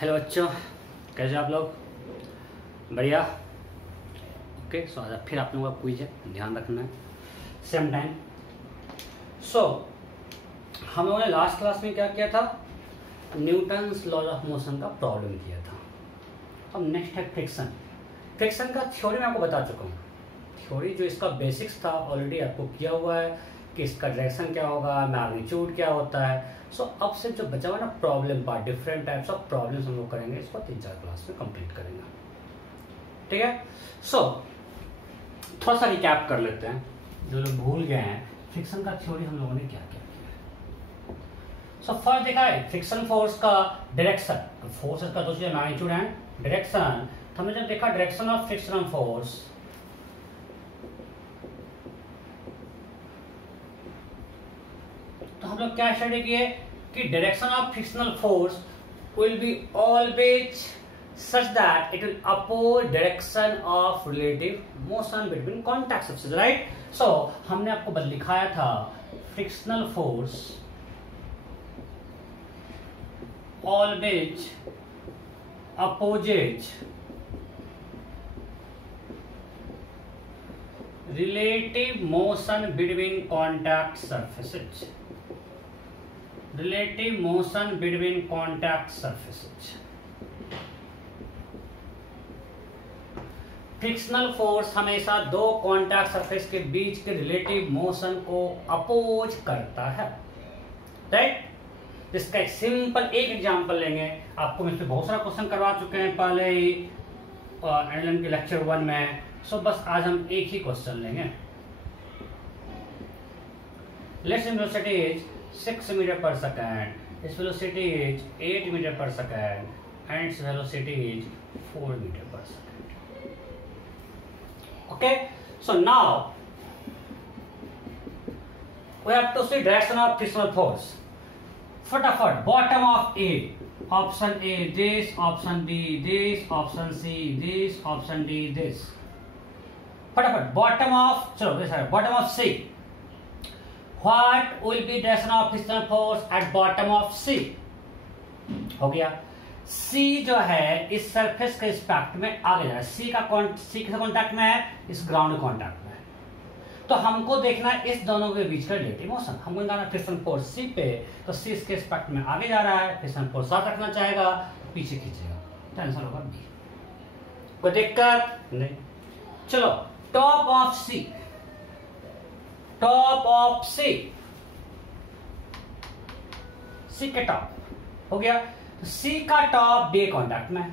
Hello बच्चों, कैसे आप लोग? बढ़िया। ओके, सो आज फिर आप लोगों का क्विज है, ध्यान रखना है सेम टाइम। सो हम लोगों ने लास्ट क्लास में क्या किया था? न्यूटन्स लॉ ऑफ मोशन का प्रॉब्लम किया था। अब नेक्स्ट है फ्रिक्शन। फ्रिक्शन का थ्योरी मैं आपको बता चुका हूँ। थ्योरी जो इसका बेसिक्स था ऑलरेडी आपको किया हुआ है कि इसका डायरेक्शन क्या होगा, मैग्नीट्यूड क्या होता है। सो अब से जो बचा हुआ ना problem part, different types of problems हम लोग करेंगे, इसको 3-4 क्लास में कंप्लीट करेंगे। ठीक है। सो थोड़ा सा रिकैप कर लेते हैं जो लोग भूल गए हैं फ्रिक्शन का थ्योरी हम लोगों ने क्या क्या किया। सो फर्स्ट देखा है फ्रिक्शन फोर्स का डायरेक्शन। फोर्स का दो चीजें, मैग्नीट्यूड एंड डायरेक्शन। तो हमने जब देखा डायरेक्शन ऑफ फ्रिक्शनल फोर्स, तो हम लोग क्या स्टडी किए कि direction of frictional force will be always such that it will oppose direction of relative motion between contact surfaces, right? So हमने आपको लिखाया था frictional force always opposes relative motion between contact surfaces. Relative motion between contact surfaces. Frictional force हमेशा दो contact surface के बीच के relative motion को oppose करता है, राइट? इसका एक सिंपल एक एग्जांपल लेंगे। आपको मैं इस पे बहुत सारा क्वेश्चन करवा चुके हैं पहले ही एनएलएम के लेक्चर 1 में। सो बस आज हम एक ही क्वेश्चन लेंगे। Let's velocity is 6 metre per second, इस velocity is 8 metre per second and its velocity is 4 metre per second. Okay, so now we have to see direction of frictional force. फटाफट bottom of A, option A this, option B this, option C this, option D this. फटाफट bottom of, चलो bottom of C. What will be direction of frictional force at bottom of C? हो गया। C जो है इस surface के respect में आगे जा रहा है। C का कॉन्टैक्ट में है, इस ग्राउंड कॉन्टैक्ट में है। तो हमको देखना है इस दोनों के बीच का रिलेटिव मोशन। हमको निकालना फ्रिक्शन फोर्स C पे, तो C इसके रिस्पेक्ट में आगे जा रहा है, फ्रिक्शन फोर्स साथ रखना चाहेगा, पीछे खींचेगा, तो आंसर होगा B। कोई दिक्कत नहीं। चलो top of C, top of C, C के टॉप हो गया। तो C का टॉप B कॉन्टैक्ट में,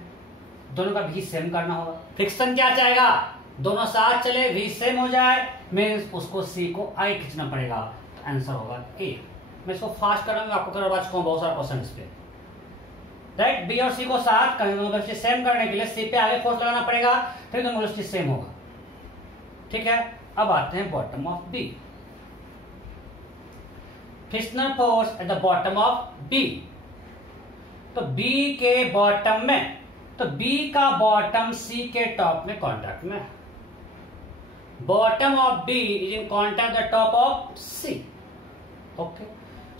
दोनों का भी सेम करना होगा। फ्रिक्शन क्या चाहेगा? दोनों साथ चले, भी सेम हो जाए, मींस उसको C को आगे खींचना पड़ेगा, तो आंसर होगा A। मैं इसको फास्ट कराऊंगा, आपको करवा चुका हूं बहुत सारा क्वेश्चन इस पे, राइट? B और C को साथ करने, दोनों वेलोसिटी सेम करने के लिए C पे आगे फोर्स लगाना पड़ेगा, फिर दोनों वेलोसिटी सेम होगा। ठीक है। अब आते हैं bottom of B। Frictional force at the bottom of B। तो B के बॉटम में, तो B का बॉटम C के टॉप में कांटेक्ट में, bottom of B is in contact the top of C। Okay.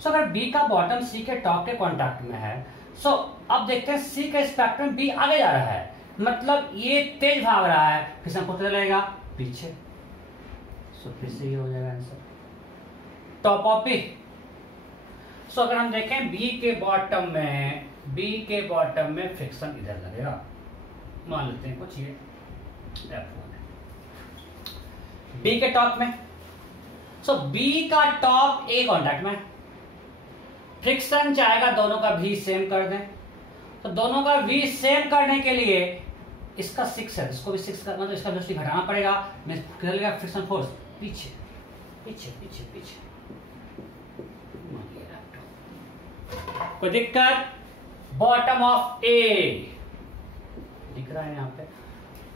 So अगर B का बॉटम C के टॉप के कांटेक्ट में है, सो अब देखते हैं C के रिस्पेक्ट में B आगे जा रहा है, मतलब ये तेज भाग रहा है, फिर हमको चलेगा पीछे। सो फिर से ये हो जाएगा आंसर, टॉप ऑफ B। सो अगर हम देखें B के बॉटम में फ्रिक्शन इधर लगेगा, मान लेते हैं कुछ ये F1 है B के टॉप में। सो B का टॉप A कॉन्टैक्ट में, फ्रिक्शन चाहेगा दोनों का भी सेम कर दें, तो दोनों का भी सेम करने के लिए इसका 6 है, इसको भी 6 करना, तो इसका वेलोसिटी घटाना पड़ेगा, किधर लगेगा फ्रिक्शन फोर्स? पीछे पीछे पीछे पीछे। कोई दिक्कत? बॉटम ऑफ A दिख रहा है यहाँ पे।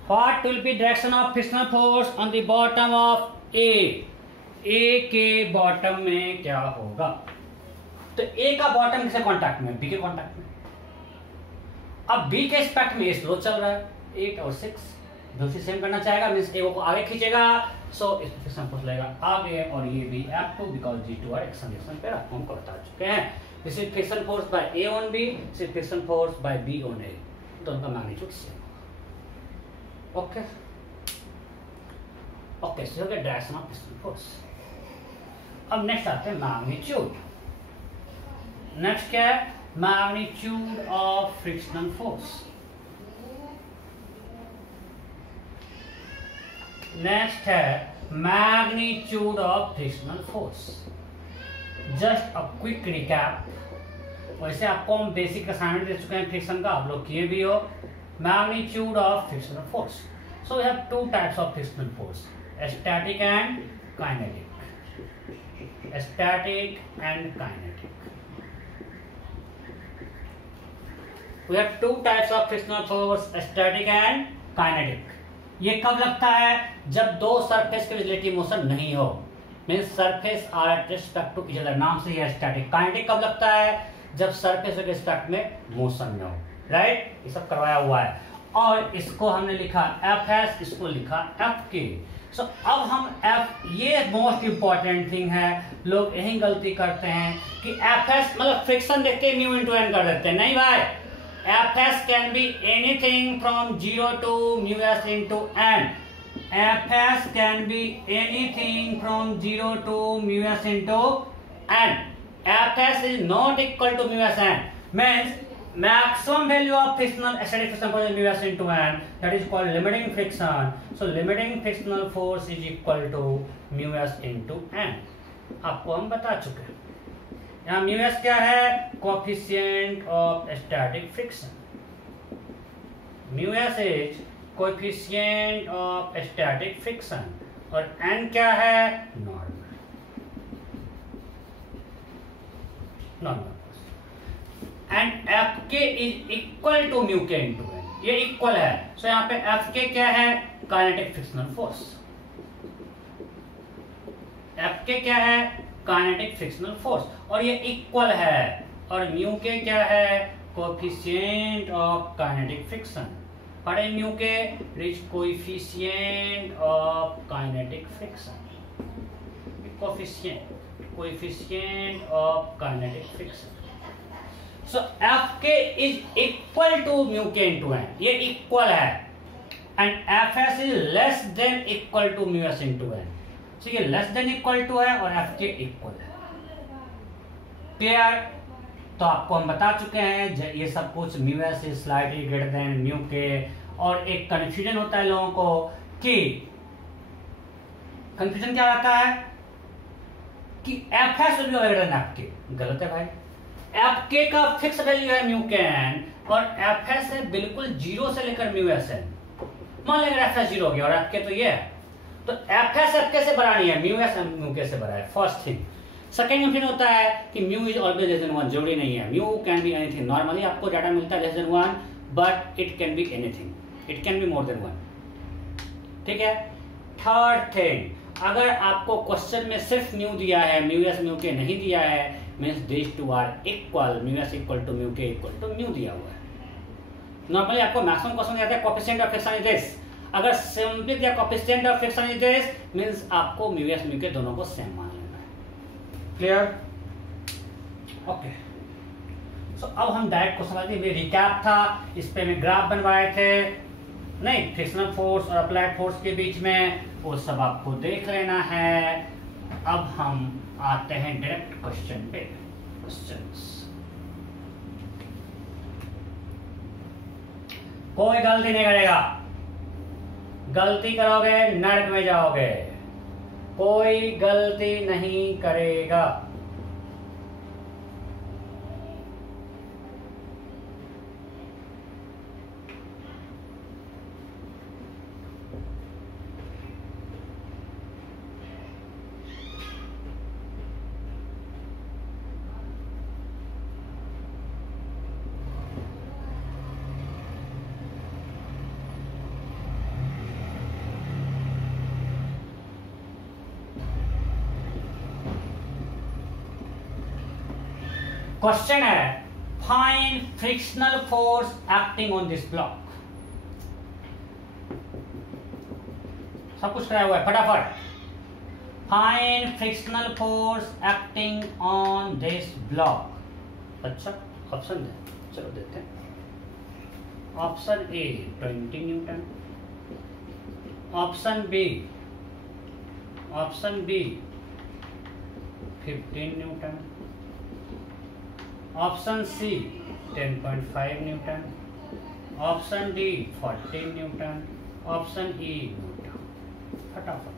What will be direction of frictional force on the bottom of A? A के बॉटम में क्या होगा? तो A का बॉटम किससे कांटेक्ट में? B के कांटेक्ट में। अब B के रिस्पेक्ट में स्लो चल रहा है, 8 और 6 दोनों सेम करना चाहेगा, मींस A को आगे खींचेगा, सो इस फ्रिक्शन फोर्स लगेगा आगे, और ये भी F2 बिकॉज G2 और एक्शन पे आपको हमको बता चुके हैं। This is friction force by A on B, this is friction force by B on A, दोनों का magnitude same. Okay okay, so हो गया डायरेक्शन ऑफ फ्रिक्शन फोर्स। अब नेक्स्ट आते हैं मैग्नीट्यूड। नेक्स्ट क्या है? Magnitude of frictional force. Next है magnitude of frictional force. Just a quick recap. वैसे आपको हम बेसिक असाइनमेंट दे चुके हैं फ्रिक्शन का, आप लोग किए भी हो। Magnitude of frictional force. So we have two types of frictional force, static and kinetic. Static and kinetic. We have two types of frictional force, static and kinetic. ये कब लगता है? जब दो सरफेस के रिलेटिव मोशन नहीं हो, means surface are at respect to each other, नाम से ही स्टैटिक। काइनेटिक कब लगता है? जब सरफेस के रिस्पेक्ट में मोशन में हो, राइट? ये सब करवाया हुआ है। और इसको हमने लिखा Fs, इसको लिखा Fk। सो अब हम F, ये मोस्ट इंपॉर्टेंट थिंग है, लोग यही गलती करते हैं कि Fs मतलब फ्रिक्शन देखते म्यू इंटू एन कर देते हैं। नहीं भाई, Fs can be anything from 0 to mu s into n. Fs can be anything from 0 to mu s into n. Fs is not equal to mu s n. Means maximum value of frictional static friction force is mu s into n. That is called limiting friction. So limiting frictional force is equal to mu s into n. आपको हम बता चुके हैं। यहाँ mu S क्या है? Coefficient of static friction. Mu S is coefficient of static friction और N क्या है? Normal and F k is equal to mu k into N, ये इक्वल है। सो यहाँ पे एफ के क्या है? Kinetic frictional force. एफ के क्या है? काइनेटिक फ्रिक्शनल फोर्स, और ये इक्वल है। और म्यू के क्या है? Coefficient of kinetic friction. पढ़े mu k? Which coefficient of kinetic friction. Coefficient of kinetic friction. So F k is equal to mu k into N, ये equal है। And F s is less than equal to mu s into N. तो ये less than equal to है और F के equal है। Clear? तो आपको हम बता चुके हैं ये सब कुछ mu S is slightly greater than mu के। और एक कंफ्यूजन होता है लोगों को कि कंफ्यूजन क्या आता है कि F S will be greater then F के। गलत है भाई, एफ के का फिक्स वैल्यू है म्यू के एन और एफ एस है बिल्कुल 0 से लेकर म्यू एस एन। मान लेंगे एफ एस 0 हो गया और एफ के तो ये है, तो एफ एस एफ के से बड़ा नहीं है, म्यू एस म्यू के से बड़ा है। First thing. सेकेंड कंफ्यूजन होता है कि mu is always less then 1, जरूरी नहीं है। Mu can be anything. Normally आपको डाटा मिलता है less than 1, but it can be anything, it can be more than 1। ठीक है। थर्ड थिंग, अगर आपको क्वेश्चन में सिर्फ म्यू दिया है, म्यू एस म्यू के नहीं दिया है, means this two are equal, mu s equal to mu k equal to mu दिया हुआ है। नॉर्मली आपको मैक्सिमम क्वेश्चन दिया है coefficient of friction is this. अगर सिंपली दिया coefficient of friction is this, means आपको म्यू एस म्यू के दोनों को सेम मान लेना है। क्लियर? ओके। सो अब हम डायरेक्ट क्वेश्चन आते हैं। ये रिकैप था, इस पे मैं ग्राफ बनवाए थे, नहीं फ्रिक्शनल फोर्स और अप्लाइड फोर्स के बीच में, वो सब आपको देख लेना है। अब हम आते हैं डायरेक्ट क्वेश्चन पे। क्वेश्चंस, कोई गलती नहीं करेगा, गलती करोगे नरक में जाओगे। कोई गलती नहीं करेगा। क्वेश्चन है find frictional force acting on this block. सब कुछ कराया हुआ है, फटाफट। Find frictional force acting on this block. अच्छा ऑप्शन है, चलो देते हैं। Option A 20 newton, option B 15 newton, option C 10.5 newton, option D 40 newton, option E newton. फटाफट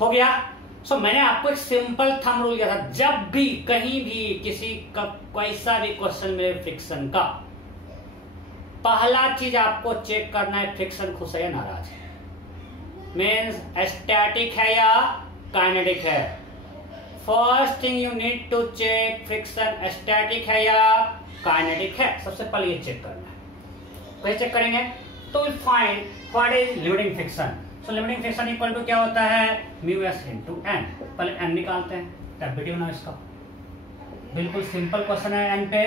हो गया। सो मैंने आपको एक सिंपल थंब रूल दिया था, जब भी कहीं भी किसी का कैसा भी क्वेश्चन मिले फ्रिक्शन का, पहला चीज आपको चेक करना है फ्रिक्शन खुश है या नाराज है, मीन्स स्टैटिक है या काइनेटिक है। First thing you need to check friction static है या काइनेटिक है, सबसे पहले ये चेक करना है। कैसे चेक करेंगे, तो will find what is limiting friction. So limiting friction equal to क्या होता है, म्यू एस इंटू एन। पहले एन निकालते हैं, तब वीडियो बनाओ इसका, बिल्कुल सिंपल क्वेश्चन है। एन पे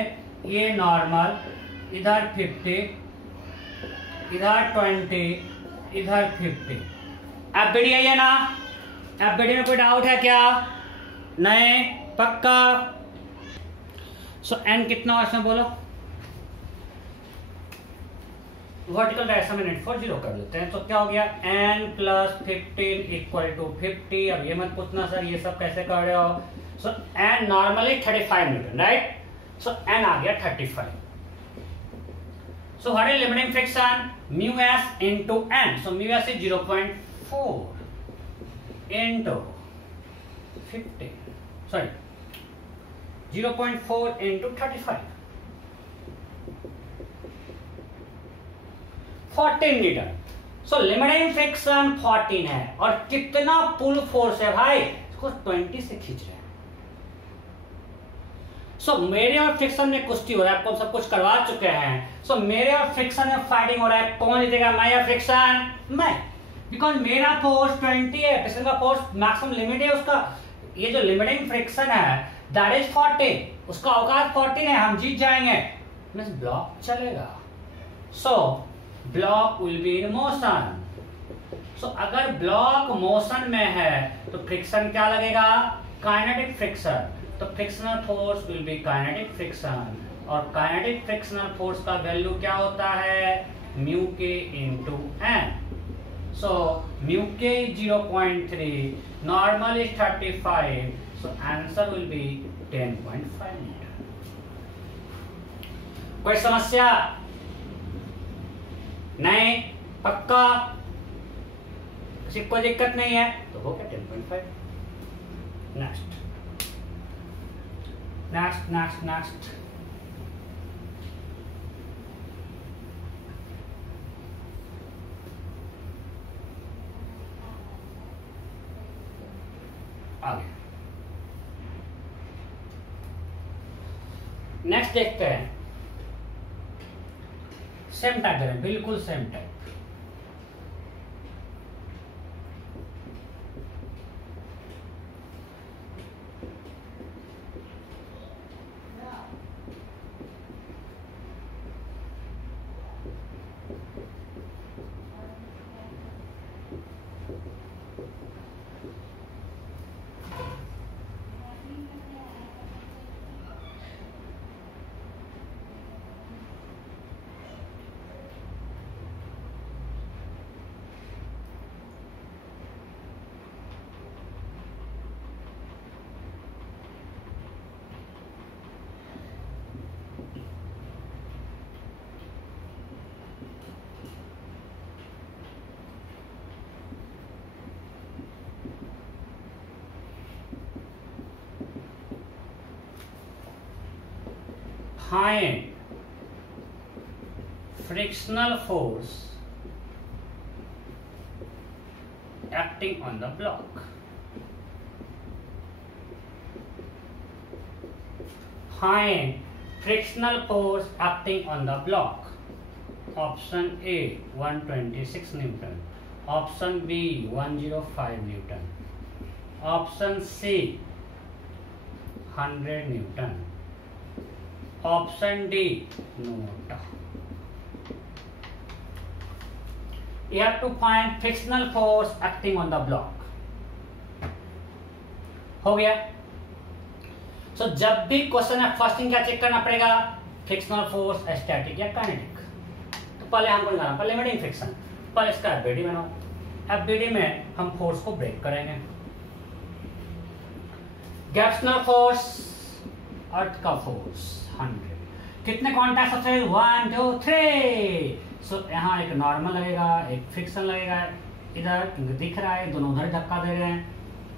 ये नॉर्मल, इधर 50, इधर 20, इधर 50। अब वीडियो है ना, अब वीडियो में कोई डाउट है क्या, नहीं, पक्का। सो एन कितना हुआ इसमें बोलो, वर्टिकल डायरेक्शन में नेट 40 कर लेते हैं। तो क्या हो गया, n प्लस 15 इक्वल टू 50। अब ये मत पूछना सर ये सब कैसे कर रहे हो। सो n नॉर्मली 35 न्यूटन, राइट। सो n आ गया 35। सो what is limiting friction, mu S into n। So mu S is 0.4 into 50, sorry 0.4 into 35, 14 Newton. So limiting friction 14 है, और कितना पुल फोर्स है भाई, इसको 20 से खींच रहे हैं। सो मेरे और फ्रिक्शन में कुश्ती हो रहा है, आपको सब कुछ करवा चुके हैं। सो मेरे और फ्रिक्शन में फाइटिंग हो रहा है, कौन जीतेगा, मैं या फ्रिक्शन, मैं। बिकॉज मेरा फोर्स 20 है, फ्रिक्शन का फोर्स मैक्सिमम लिमिट है उसका। ये जो लिमिटिंग फ्रिक्शन है दैट इज 40, उसका औकात 14 है, हम जीत जाएंगे, मींस ब्लॉक चलेगा। So block will be in motion. So अगर ब्लॉक मोशन में है तो फ्रिक्शन क्या लगेगा, काइनेटिक फ्रिक्शन। तो frictional force will be kinetic friction, और काइनेटिक फ्रिक्शनल फोर्स का वैल्यू क्या होता है, mu k into N. So mu k 0.3, normal is 35, so answer will be 10.5 metre. कोई समस्या नहीं, पक्का, कोई दिक्कत नहीं है, तो हो गया 10.5। नेक्स्ट नेक्स्ट नेक्स्ट नेक्स्ट आगे नेक्स्ट देखते हैं। सेम टाइप दे रहे हैं, बिल्कुल same type. Find frictional force acting on the block. Find frictional force acting on the block. Option A 126 Newton. Option B 105 Newton. Option C 100 Newton. Option D no. You have to find frictional force acting on the block. हो गया। सो जब भी question है first thing क्या check करना पड़ेगा, frictional force static या kinetic. तो पहले हमको निकालना पहले लिमिटिंग फ्रिक्शन, पहले इसका एफबीडी बनाओ। एफबीडी में हम फोर्स को ब्रेक करेंगे। ग्रेविटेशनल फोर्स, अर्थ का फोर्स 100, कितने कॉन्टैक्ट सबसे 1 2 3। सो यहाँ एक नॉर्मल लगेगा, एक फ्रिक्शन लगेगा इधर, क्योंकि दिख रहा है दोनों उधर धक्का दे रहे हैं।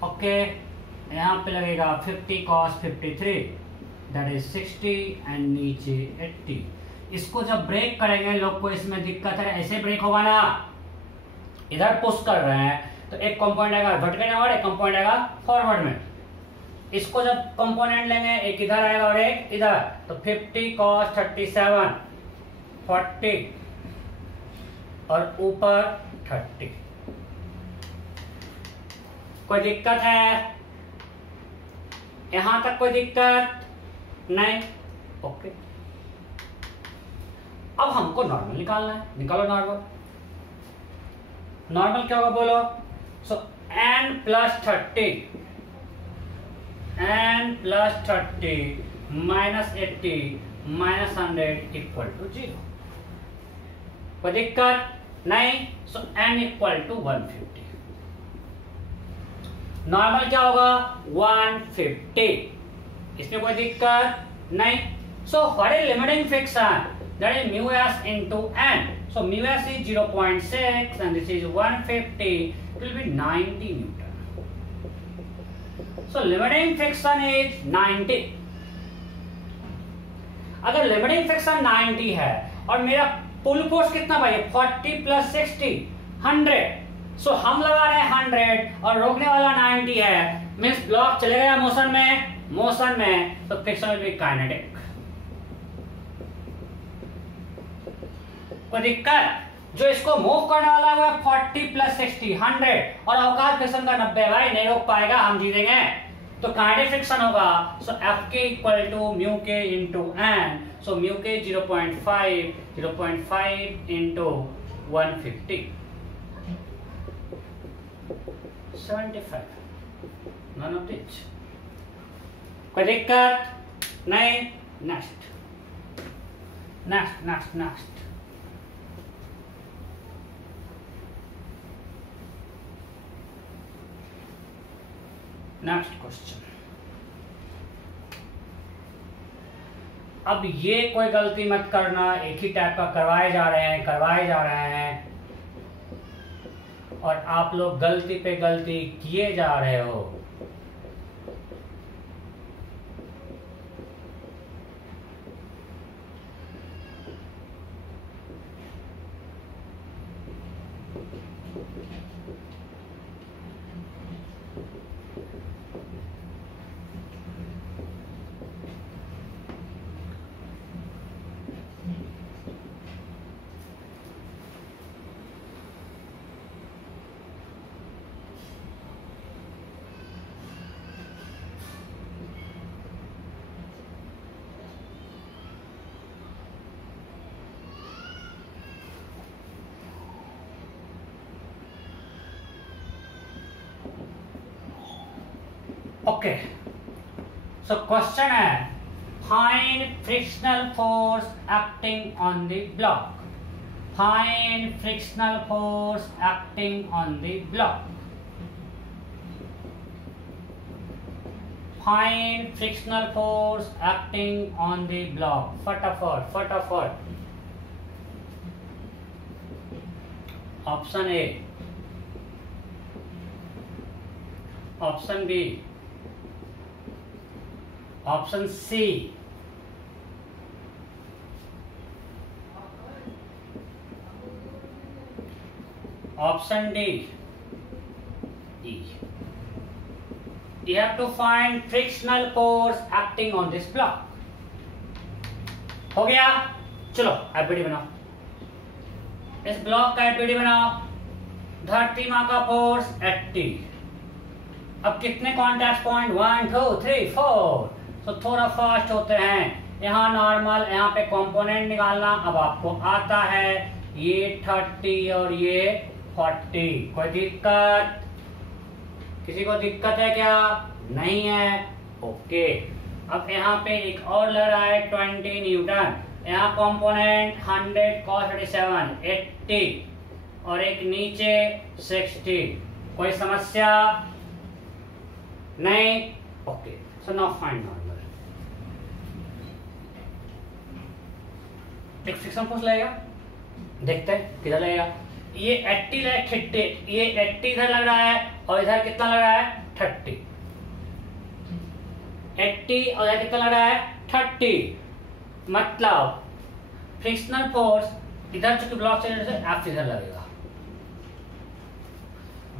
ओके, यहाँ पे लगेगा 50 cos 53 दैट इज 60 एंड नीचे 80। इसको जब ब्रेक करेंगे, लोग को इसमें दिक्कत है, ऐसे ब्रेक होगा ना, इधर पुश कर रहे हैं तो एक कंपोनेंट आएगा वर्टिकल और एक कंपोनेंट आएगा फॉरवर्ड में। इसको जब कंपोनेंट लेंगे, एक इधर आएगा और एक इधर, तो 50 cos 37 40 और ऊपर 30। कोई दिक्कत है? यहां तक कोई दिक्कत नहीं? ओके, अब हमको नॉर्मल निकालना है। निकालो नॉर्मल। नॉर्मल क्या होगा बोलो? So n plus 30 minus 80 minus 100 equal to 0। कोई दिक्कत नहीं? So n equal to 150। Normal क्या होगा? 150। इसमें कोई दिक्कत नहीं। So what is limiting friction? That is mu s into n. So mu s is 0.6 and this is 150. It will be 90 Newton. So limiting friction is 90. अगर limiting friction 90 है और मेरा पुल फोर्स कितना भाई? 40 प्लस 60 100। सो हम लगा रहे हैं 100 और रोकने वाला 90 है, मीन्स ब्लॉक चले गया मोशन में, तो फ्रिक्शन विल बी काइनेटिक। कोई दिक्कत? जो इसको मूव करने वाला है 40 प्लस 60 100 और अवकाश फ्रिक्शन का 90 भाई, नहीं रोक पाएगा, हम जीतेंगे। तो काइनेटिक फ्रिक्शन होगा। सो एफ के equal to mu k into N. So mu के 0.5 इंटू 150 75। None of this. कोई दिक्कत नहीं? नेक्स्ट। Next question. अब ये कोई गलती मत करना, एक ही टाइप का करवाए जा रहे हैं और आप लोग गलती पे गलती किए जा रहे हो। ओके, सो क्वेश्चन है find frictional force acting on the block. Find frictional force acting on the block. Find frictional force acting on the block. फटाफट। Option A, option B, option C, option D, E. You have to find frictional force acting on this block. हो गया? चलो FBD बनाओ। इस block का FBD बनाओ। धरती माँ का फोर्स 80। अब कितने कॉन्टैक्ट पॉइंट? 1 2 3 4। तो थोड़ा फास्ट होते हैं। यहाँ नॉर्मल, यहाँ पे कंपोनेंट निकालना अब आपको आता है। ये 30 और ये 40। कोई दिक्कत? किसी को दिक्कत है क्या? नहीं है? ओके, अब यहाँ पे एक और लग रहा है 20 न्यूटन, यहाँ कंपोनेंट 100 cos 37 80 और एक नीचे 60। कोई समस्या नहीं? Okay, so now find normal. एक फ्रिक्शन फोर्स लगेगा, देखते हैं किधर लगेगा। ये 80 लग 30, ये 80 इधर लग रहा है और इधर कितना लग रहा है 30। 80 और इधर कितना लग रहा है 30। मतलब फ्रिक्शनल फोर्स इधर चूंकि ब्लॉक चलने से एफ इधर लगेगा।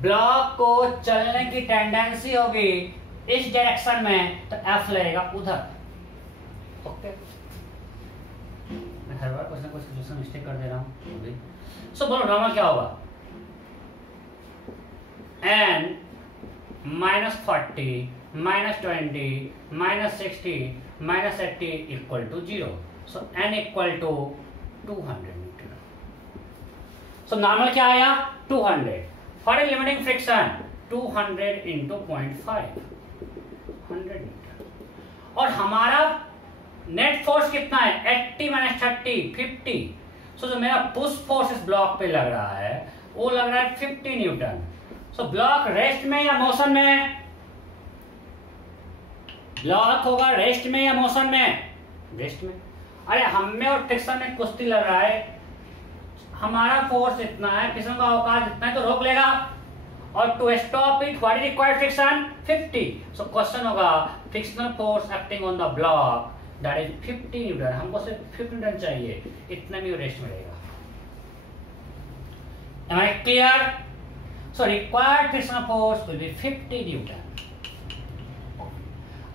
ब्लॉक को चलने की टेंडेंसी होगी इस डायरेक्शन में तो एफ लगेगा उधर। ओके, मैं हर बार कुछ ना कुछ सोल्यूशन मिस्टेक कर दे रहा हूँ। सो बोलो नॉर्मल क्या होगा? n -40 -20 -60 -80 equal to 0। So n equal to 200 newton. So normal क्या आया 200। For a limiting friction 200 into 0.5 100 newton. और हमारा नेट फोर्स कितना है 80 - 30 50। सो जो मेरा पुश फोर्स इस ब्लॉक पे लग रहा है वो लग रहा है 50 न्यूटन। सो ब्लॉक रेस्ट में या मोशन में? ब्लॉक होगा रेस्ट में या मोशन में? रेस्ट में। अरे हम में और फ्रिक्शन में कुश्ती लग रहा है। हमारा फोर्स इतना है, फ्रिक्शन का औकात इतना है तो रोक लेगा। और to stop it what is required friction 50। So question होगा frictional force acting on the block that is 50 newton. हमको सिर्फ 50 न्यूटन चाहिए, इतना भी रेस्ट मिलेगा। Am I clear? So required frictional force will be 50 newton.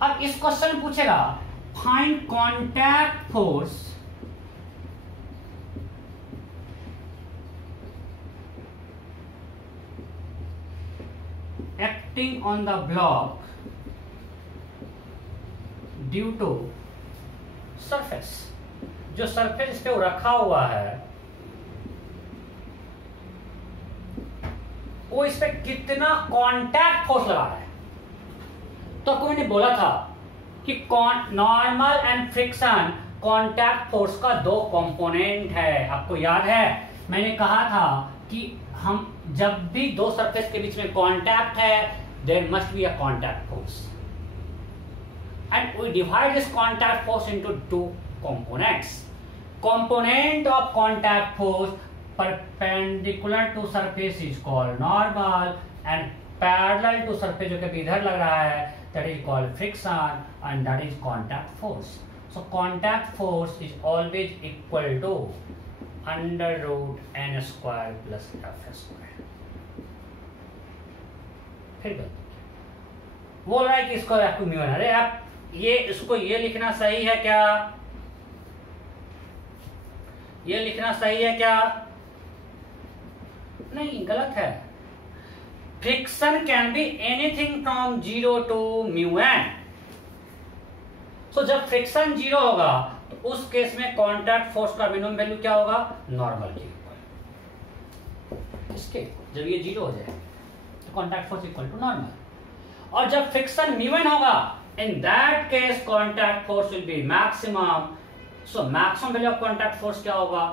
अब इस क्वेश्चन पूछेगा find contact force acting on the block due to surface. जो सरफेस इस पे रखा हुआ है वो इस पे कितना कांटेक्ट फोर्स लगा रहा है। तो कोई ने बोला था कि normal and friction contact force का दो कंपोनेंट है। आपको याद है मैंने कहा था कि हम जब भी दो सरफेस के बीच में कांटेक्ट है there must be a contact force and we divide this contact force into two components. Component of contact force perpendicular to surface is called normal and parallel to surface जो कि इधर लग रहा है that is called friction and that is contact force. So contact force is always equal to under root n square plus f square. फिर बोल रहा है कि इसको आपको म्यू है। अरे आप ये इसको ये लिखना सही है क्या? ये लिखना सही है क्या? नहीं, गलत है। Friction can be anything from 0 to mu N. So जब फ्रिक्शन 0 होगा तो उस केस में कांटेक्ट फोर्स का मिनिमम वैल्यू क्या होगा? नॉर्मल के ऊपर। इसके जब ये 0 हो जाए तो contact force equal to normal. और जब फ्रिक्शन म्यू एन होगा in that case contact force will be maximum. So maximum value of contact force क्या होगा?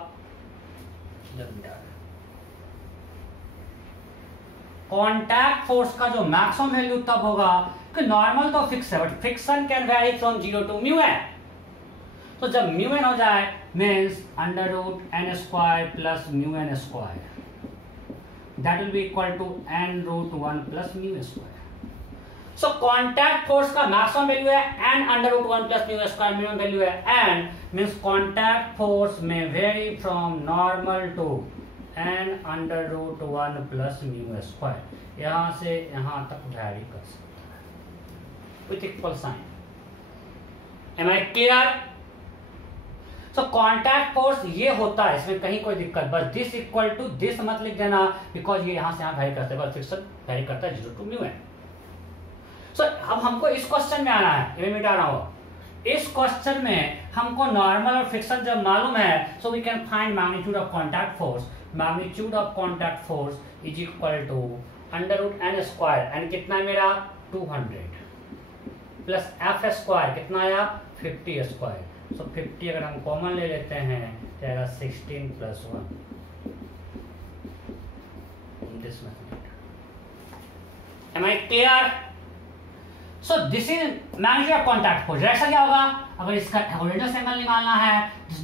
कांटेक्ट फोर्स का जो मैक्सिमम वैल्यू तब होगा कि नॉर्मल तो फिक्स है but friction can vary from 0 to mu N. तो जब म्यू एन हो जाए means under root N square plus mu N square that will be equal to N root 1 plus mu square. So contact force का maximum value है n under root 1 plus mu square, minimum value है n means contact force में vary from normal to n under root 1 plus mu square. यहां से यहां तक vary कर सकता है with equal sign. Am I clear? So contact force ये होता है, इसमें कहीं कोई दिक्कत बस दिस इक्वल टू दिस मत लिख देना बिकॉज ये यहां से यहां वैरी करता है, बस फ्रिक्शन वैरी करता है 0 टू म्यू एन। सो अब हमको इस क्वेश्चन में आना है, मैं मिटा रहा हूं। इस क्वेश्चन में हमको नॉर्मल और फ्रिक्शन जब मालूम है so we can find magnitude of contact force. Magnitude of contact force is equal to under root N square. N कितना है मेरा 200 प्लस एफ स्क्वायर कितना आया 50 स्क्वायर। सो 50 अगर हम कॉमन ले लेते हैं तो आएगा 16 plus 1 this method. Am I clear? So this is magnitude of contact force. ऐसा क्या होगा अगर इसका हॉरिजॉन्टल एंगल निकालना है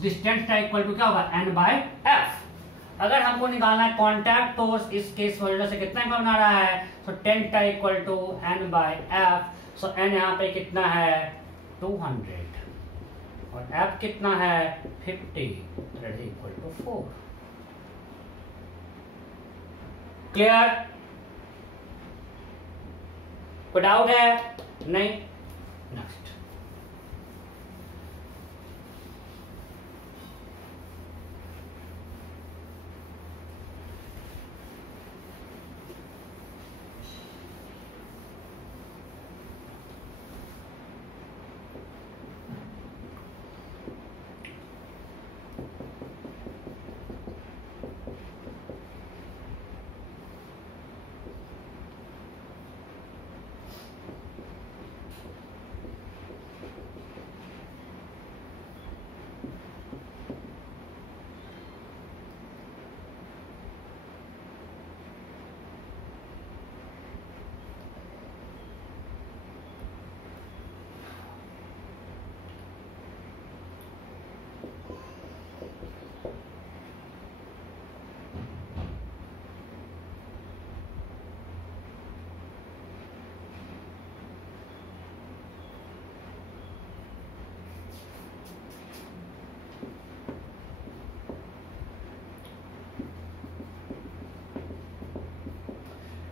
डिस्टेंस का इक्वल टू क्या होगा n बाय f। अगर हमको निकालना है कॉन्टैक्ट फोर्स इस केस में से कितना एंगल बना रहा है तो 10 का equal to n by f। सो n यहाँ पे कितना है 200 और f कितना है 50 that is equal to 4। Clear? कोई डाउट है? नहीं? नेक्स्ट।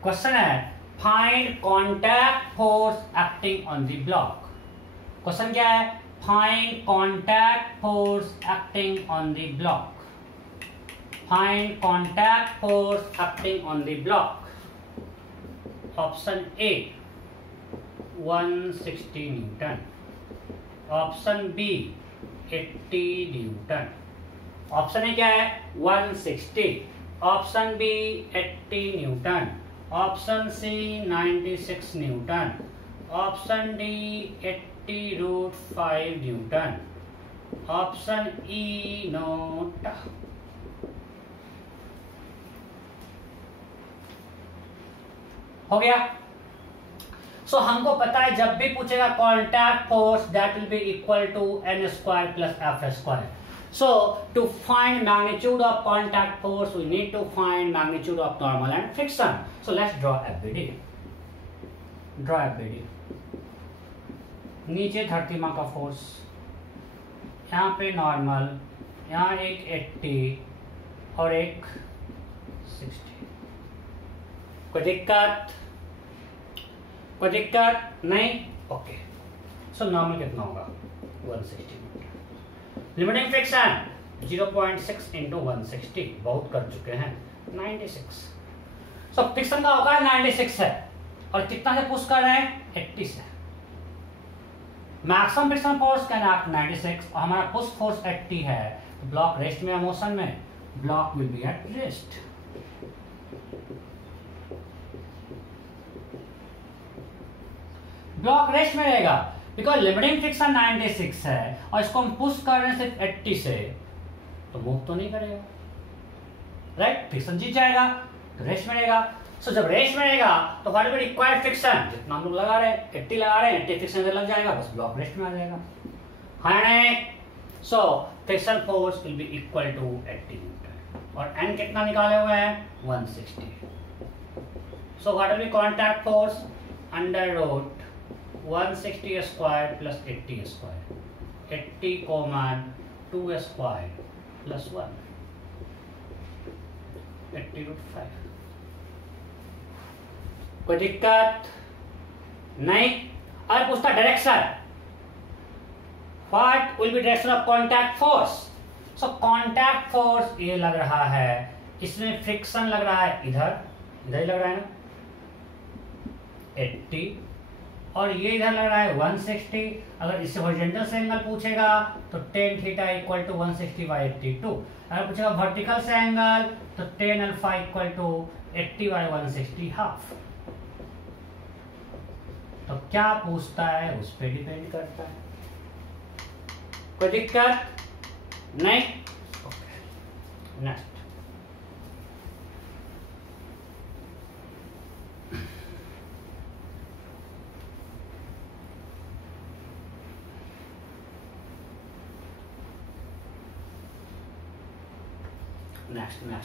क्वेश्चन है find contact force acting on the block. Question क्या है? Find contact force acting on the block. Find contact force acting on the block. Option A 160 newton, option B 80 newton. Option A क्या है 160, option B 80 newton, option C 96 newton, option D 80√5 newton, option E not. हो गया? So हमको पता है जब भी पूछेगा contact force that will be equal to n square plus F square. So to find magnitude of contact force, we need to find magnitude of normal and friction. So let's draw FBD. Draw FBD. नीचे धरती माँ का force, यहाँ पे normal, यहाँ एक 80 और एक 60। कोई दिक्कत? कोई दिक्कत नहीं? ओके। सो नॉर्मल कितना होगा 160। लिमिटिंग फ्रिक्शन 0.6 इंटू 160 बहुत कर चुके हैं 96। सो फ्रिक्शन का होगा 96 है और कितना से पुश कर रहे हैं 80 से। Maximum friction force can act 96 और हमारा पुश फोर्स 80 है। ब्लॉक रेस्ट में, मोशन में, block will B at rest. Block rest में रहेगा बिकॉज लिमिटिंग फ्रिक्शन 96 है और इसको हम पुश कर रहे हैं सिर्फ 80 से, तो मूव तो नहीं करेगा, राइट? फ्रिक्शन जीत जाएगा तो रेस्ट में रहेगा। सो जब रेस्ट में रहेगा तो what will be required friction, जितना हम लोग लगा रहे हैं 80 लगा रहे हैं, 80 फ्रिक्शन लग जाएगा, बस ब्लॉक रेस्ट में आ जाएगा। हाँ नहीं? So friction force will be equal to 80 newton और n कितना निकाले हुए हैं 160। So what will be contact force under root 160 square plus 80 square, 80 common 2 square plus 1, 80√5। कोई दिक्कत नहीं? और पूछता direction, what will be direction of contact force. So contact force ये लग रहा है, इसमें फ्रिक्शन लग रहा है इधर, इधर ही लग रहा है ना 80, और ये इधर लग रहा है 160। अगर इससे हॉरिजॉन्टल से एंगल पूछेगा तो tan थीटा इक्वल टू 160/82। अगर पूछेगा वर्टिकल से एंगल तो tan alpha equal to 80/160 half. तो तो क्या पूछता है उस पर डिपेंड करता है। कोई दिक्कत नहीं? Next,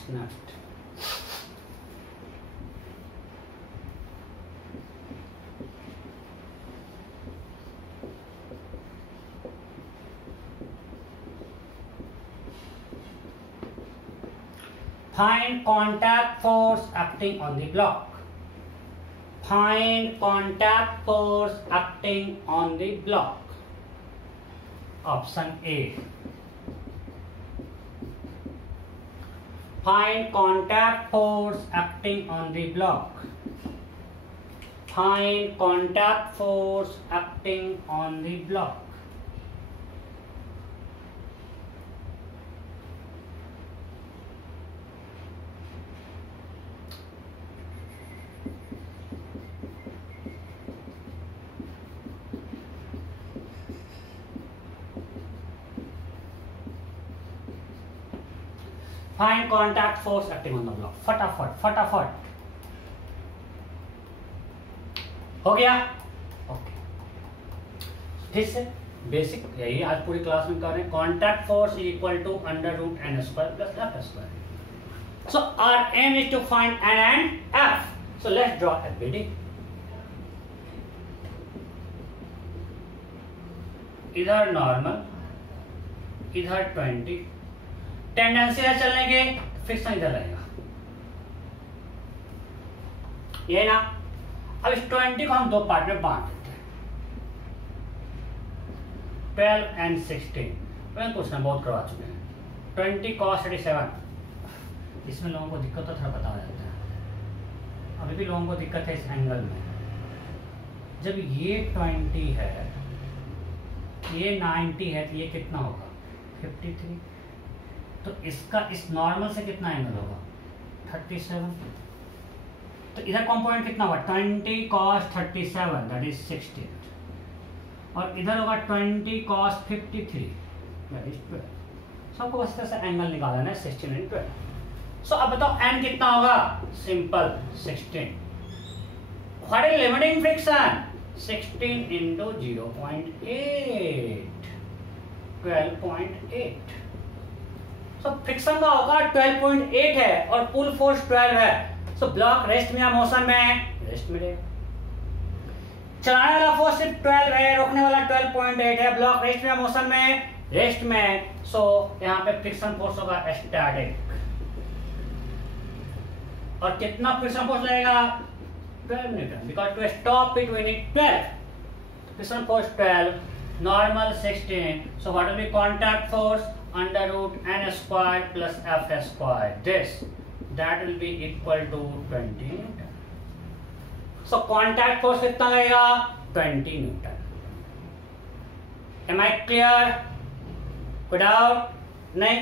next. Find contact force acting on the block. Find contact force acting on the block. Option A. Find contact force acting on the block. Find contact force acting on the block. Find contact force acting on the block. फटाफट हो गया? Okay, फिर से basic यही आज पूरी class में कर रहे हैं। Contact force equal to √n² plus f²। So our aim is to find n and f। So let's draw FBD. इधर नॉर्मल, इधर 20, टेंडेंसी है चलने के, फ्रिक्शन इधर रहेगा, ये ना। अब इस 20 को हम दो पार्ट में बांट देते हैं, 12 एंड 16। मैं क्वेश्चन बहुत करवा चुके हैं। 20 cos 37, इसमें लोगों को दिक्कत तो थोड़ा पता हो जाता है। अभी भी लोगों को दिक्कत है इस एंगल में। जब ये 20 है, ये 90 है, तो ये कितना होगा? 53। तो इसका इस नॉर्मल से कितना एंगल होगा? 37। तो इधर कंपोनेंट कितना होगा? 20 cos 37 दैट इज 16, और इधर होगा 20 cos 53 दैट इज 12। सबको बस तरह से एंगल निकालना है 16 एंड 12। सो अब बताओ n कितना होगा? Simple 16। What is limiting friction? 16 into 0.8, 12.8। So friction का होगा 12.8 है और पुल फोर्स 12 है। सो ब्लॉक रेस्ट में या मोशन में? रेस्ट में रहेगा। चलाने वाला फोर्स सिर्फ 12 है, रोकने वाला 12.8 है। ब्लॉक रेस्ट में या मोशन में? रेस्ट में। सो यहाँ पे फ्रिक्शन फोर्स होगा स्टैटिक। और कितना फ्रिक्शन फोर्स लगेगा? 12 newton, because to stop it we need 12। Friction force 12, normal 16। So what will be contact force? √n² plus f². That will be equal to 20 Newton. So contact force कितना लगेगा? 20 Newton. Am I clear? कोई doubt नहीं?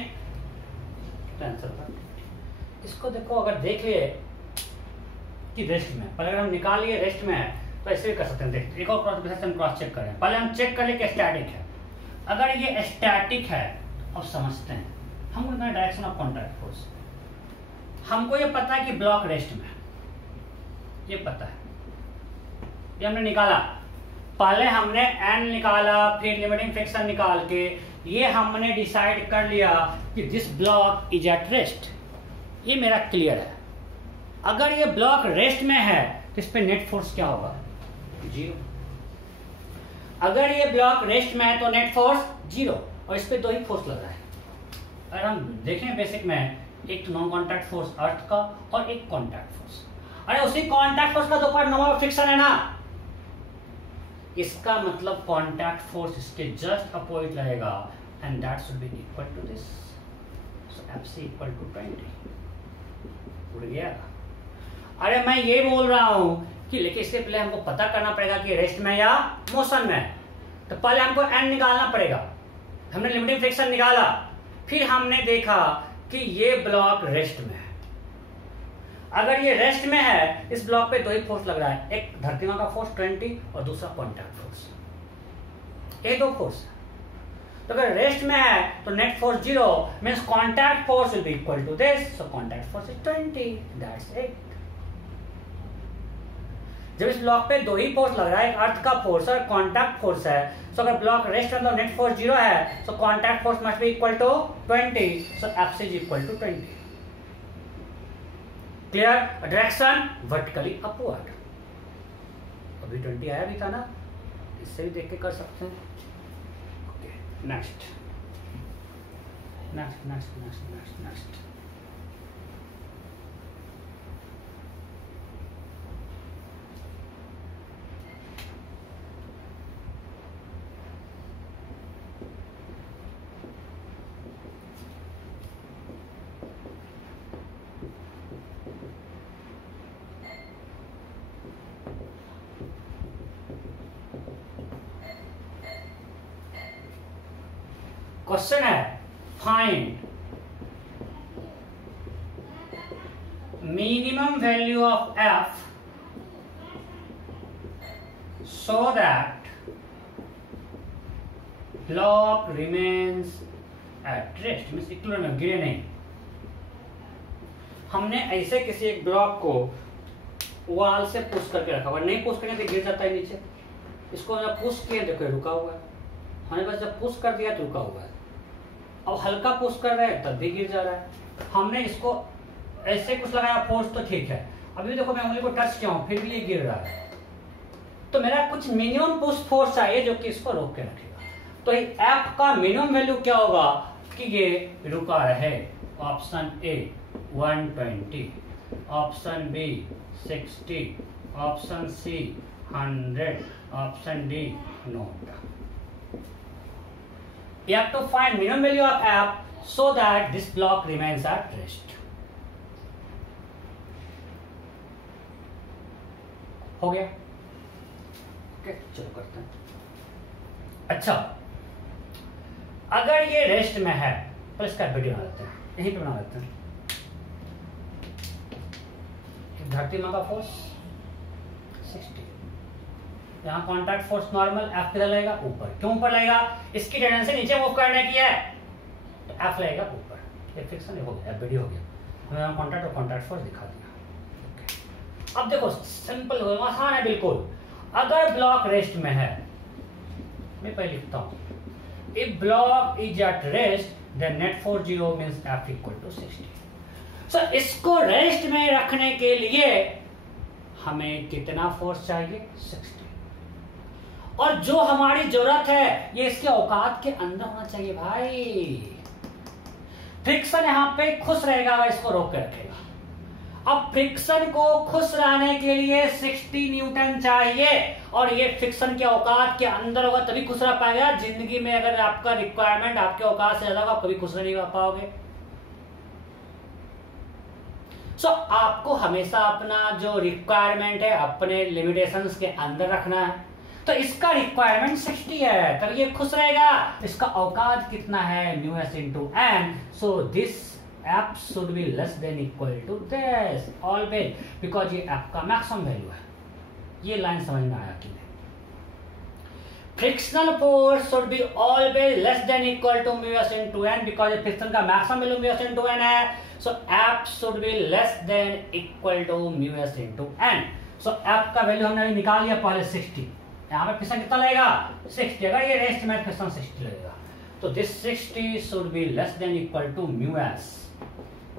Answer पर इसको देखो, अगर देख लिए कि रेस्ट में, पर अगर हम निकाल लिए रेस्ट में है तो ऐसे भी कर सकते हैं। देखते एक और क्रॉस चेक करें। पहले हम चेक करें कि स्टैटिक है। अगर ये स्टैटिक है, अब समझते हैं हमको डायरेक्शन ऑफ कॉन्टैक्ट फोर्स। हमको ये पता है कि ब्लॉक रेस्ट में, ये पता है, ये हमने निकाला। पहले हमने n निकाला, फिर लिमिटिंग फ्रिक्शन निकाल के ये हमने डिसाइड कर लिया कि this block is at rest. ये मेरा क्लियर है। अगर ये ब्लॉक रेस्ट में है तो इस पे नेट फोर्स क्या होगा? 0। अगर ये ब्लॉक रेस्ट में है तो नेट फोर्स 0, और इस पे दो ही फोर्स लग रहा है। अगर हम देखें बेसिक में, एक तो नॉन कॉन्टैक्ट फोर्स अर्थ का और एक कॉन्टैक्ट फोर्स। अरे उसी कॉन्टैक्ट फोर्स का दो पार्ट नॉर्मल फ्रिक्शन है ना। इसका मतलब कॉन्टैक्ट फोर्स इसके जस्ट अपोजिट रहेगा, and that should be equal to this. So F c equal to 20। उड़ गया। अरे मैं ये बोल रहा हूं कि लेकिन इससे पहले हमको पता करना पड़ेगा कि रेस्ट में या मोशन में। तो पहले हमको n निकालना पड़ेगा। हमने लिमिटिंग फ्रिक्शन निकाला, फिर हमने देखा कि ये ब्लॉक रेस्ट में है। अगर ये रेस्ट में है, इस ब्लॉक पे दो ही फोर्स लग रहा है, एक धरतीमा का फोर्स 20 और दूसरा कॉन्टैक्ट फोर्स, ये दो फोर्स है। तो अगर रेस्ट में है तो net force 0 means contact force will be equal to this, so contact force is 20, that's it. जब इस ब्लॉक पे दो ही फोर्स लग रहा है, एक अर्थ का फोर्स और कॉन्टैक्ट फोर्स है, सो अगर ब्लॉक रेस्ट मतलब नेट फोर्स 0 है, so contact force must be equal to 20, so F is equal to 20। Clear? Direction vertically upward. अभी 20 आया भी था ना, इससे भी देख के कर सकते हैं। Okay, next next next next next next question है, find minimum value of F so that block remains at rest, means equilibrium में गिरे नहीं। हमने ऐसे किसी एक ब्लॉक को वॉल से पुश करके रखा हुआ, नहीं पुश करने पे गिर जाता है नीचे। इसको हमने पुश किया, देखो रुका हुआ है, हमने बस जब पुश कर दिया तो रुका हुआ है। अब हल्का पुश कर रहे हैं तब भी गिर जा रहा है। हमने इसको ऐसे कुछ लगाया फोर्स तो ठीक है, अभी देखो मैं उंगली को टच किया हूं फिर भी ये गिर रहा है। तो मेरा कुछ मिनिमम पुश फोर्स चाहिए जो कि इसको रोक के रखेगा। तो एफ का मिनिमम वैल्यू क्या होगा कि ये रुका रहे। Option A 120, option B 60, option C 100, option D not. You have to find minimum value of f so that this block remains at rest. हो गया? ओके, चलो करते हैं। अच्छा, अगर ये रेस्ट में है तो इसका वीडियो बना लेते हैं, यहीं पे बना लेते हैं। धरती मां का फोर्स 60, यहाँ कॉन्टैक्ट फोर्स नॉर्मल, एफ किधर लगेगा? ऊपर। क्यों ऊपर लगेगा? इसकी टेंडेंसी नीचे मूव करने की है, तो एफ लगेगा ऊपर। ये फिक्शन हो गया, वीडियो हो गया। हमने यहाँ कॉन्टैक्ट और कॉन्टैक्ट फोर्स दिखा दिया। अब देखो सिंपल हो, आसान है बिल्कुल। अगर ब्लॉक रेस्ट में है, मैं पहले लिखता हूँ, if block is at rest then net force 0 means F equal to 60। So इसको रेस्ट में रखने के लिए हमें कितना फोर्स चाहिए? 60। और जो हमारी जरूरत है ये इसके औकात के अंदर होना चाहिए भाई। फ्रिक्शन यहाँ पे खुश रहेगा अगर इसको रोक के रखेगा। अब फ्रिक्शन को खुश रहने के लिए 60 न्यूटन चाहिए, और ये फ्रिक्शन के औकात के अंदर होगा तभी खुश रह पाएगा। जिंदगी में अगर आपका रिक्वायरमेंट आपके औकात से ज्यादा होगा, आप कभी खुश नहीं रह पाओगे। सो आपको हमेशा अपना जो रिक्वायरमेंट है अपने लिमिटेशंस के अंदर रखना है। तो इसका रिक्वायरमेंट 60 है, तब ये खुश रहेगा। इसका औकात कितना है? Mu s into N. So this F should be less than equal to this always, because ये एफ का मैक्सिमम वैल्यू है। ये लाइन समझ में आया कि नहीं? Frictional force should be always less than equal to mu s into N, because friction का maximum value mu s into N है। So F should be less than equal to mu s into N. So F का value हमने अभी निकाल लिया पहले 60। यहाँ पे फ्रिक्शन कितना लगेगा? 60। अगर ये रेस्ट में फ्रिक्शन 60 लगेगा, तो this 60 should be less than equal to mu s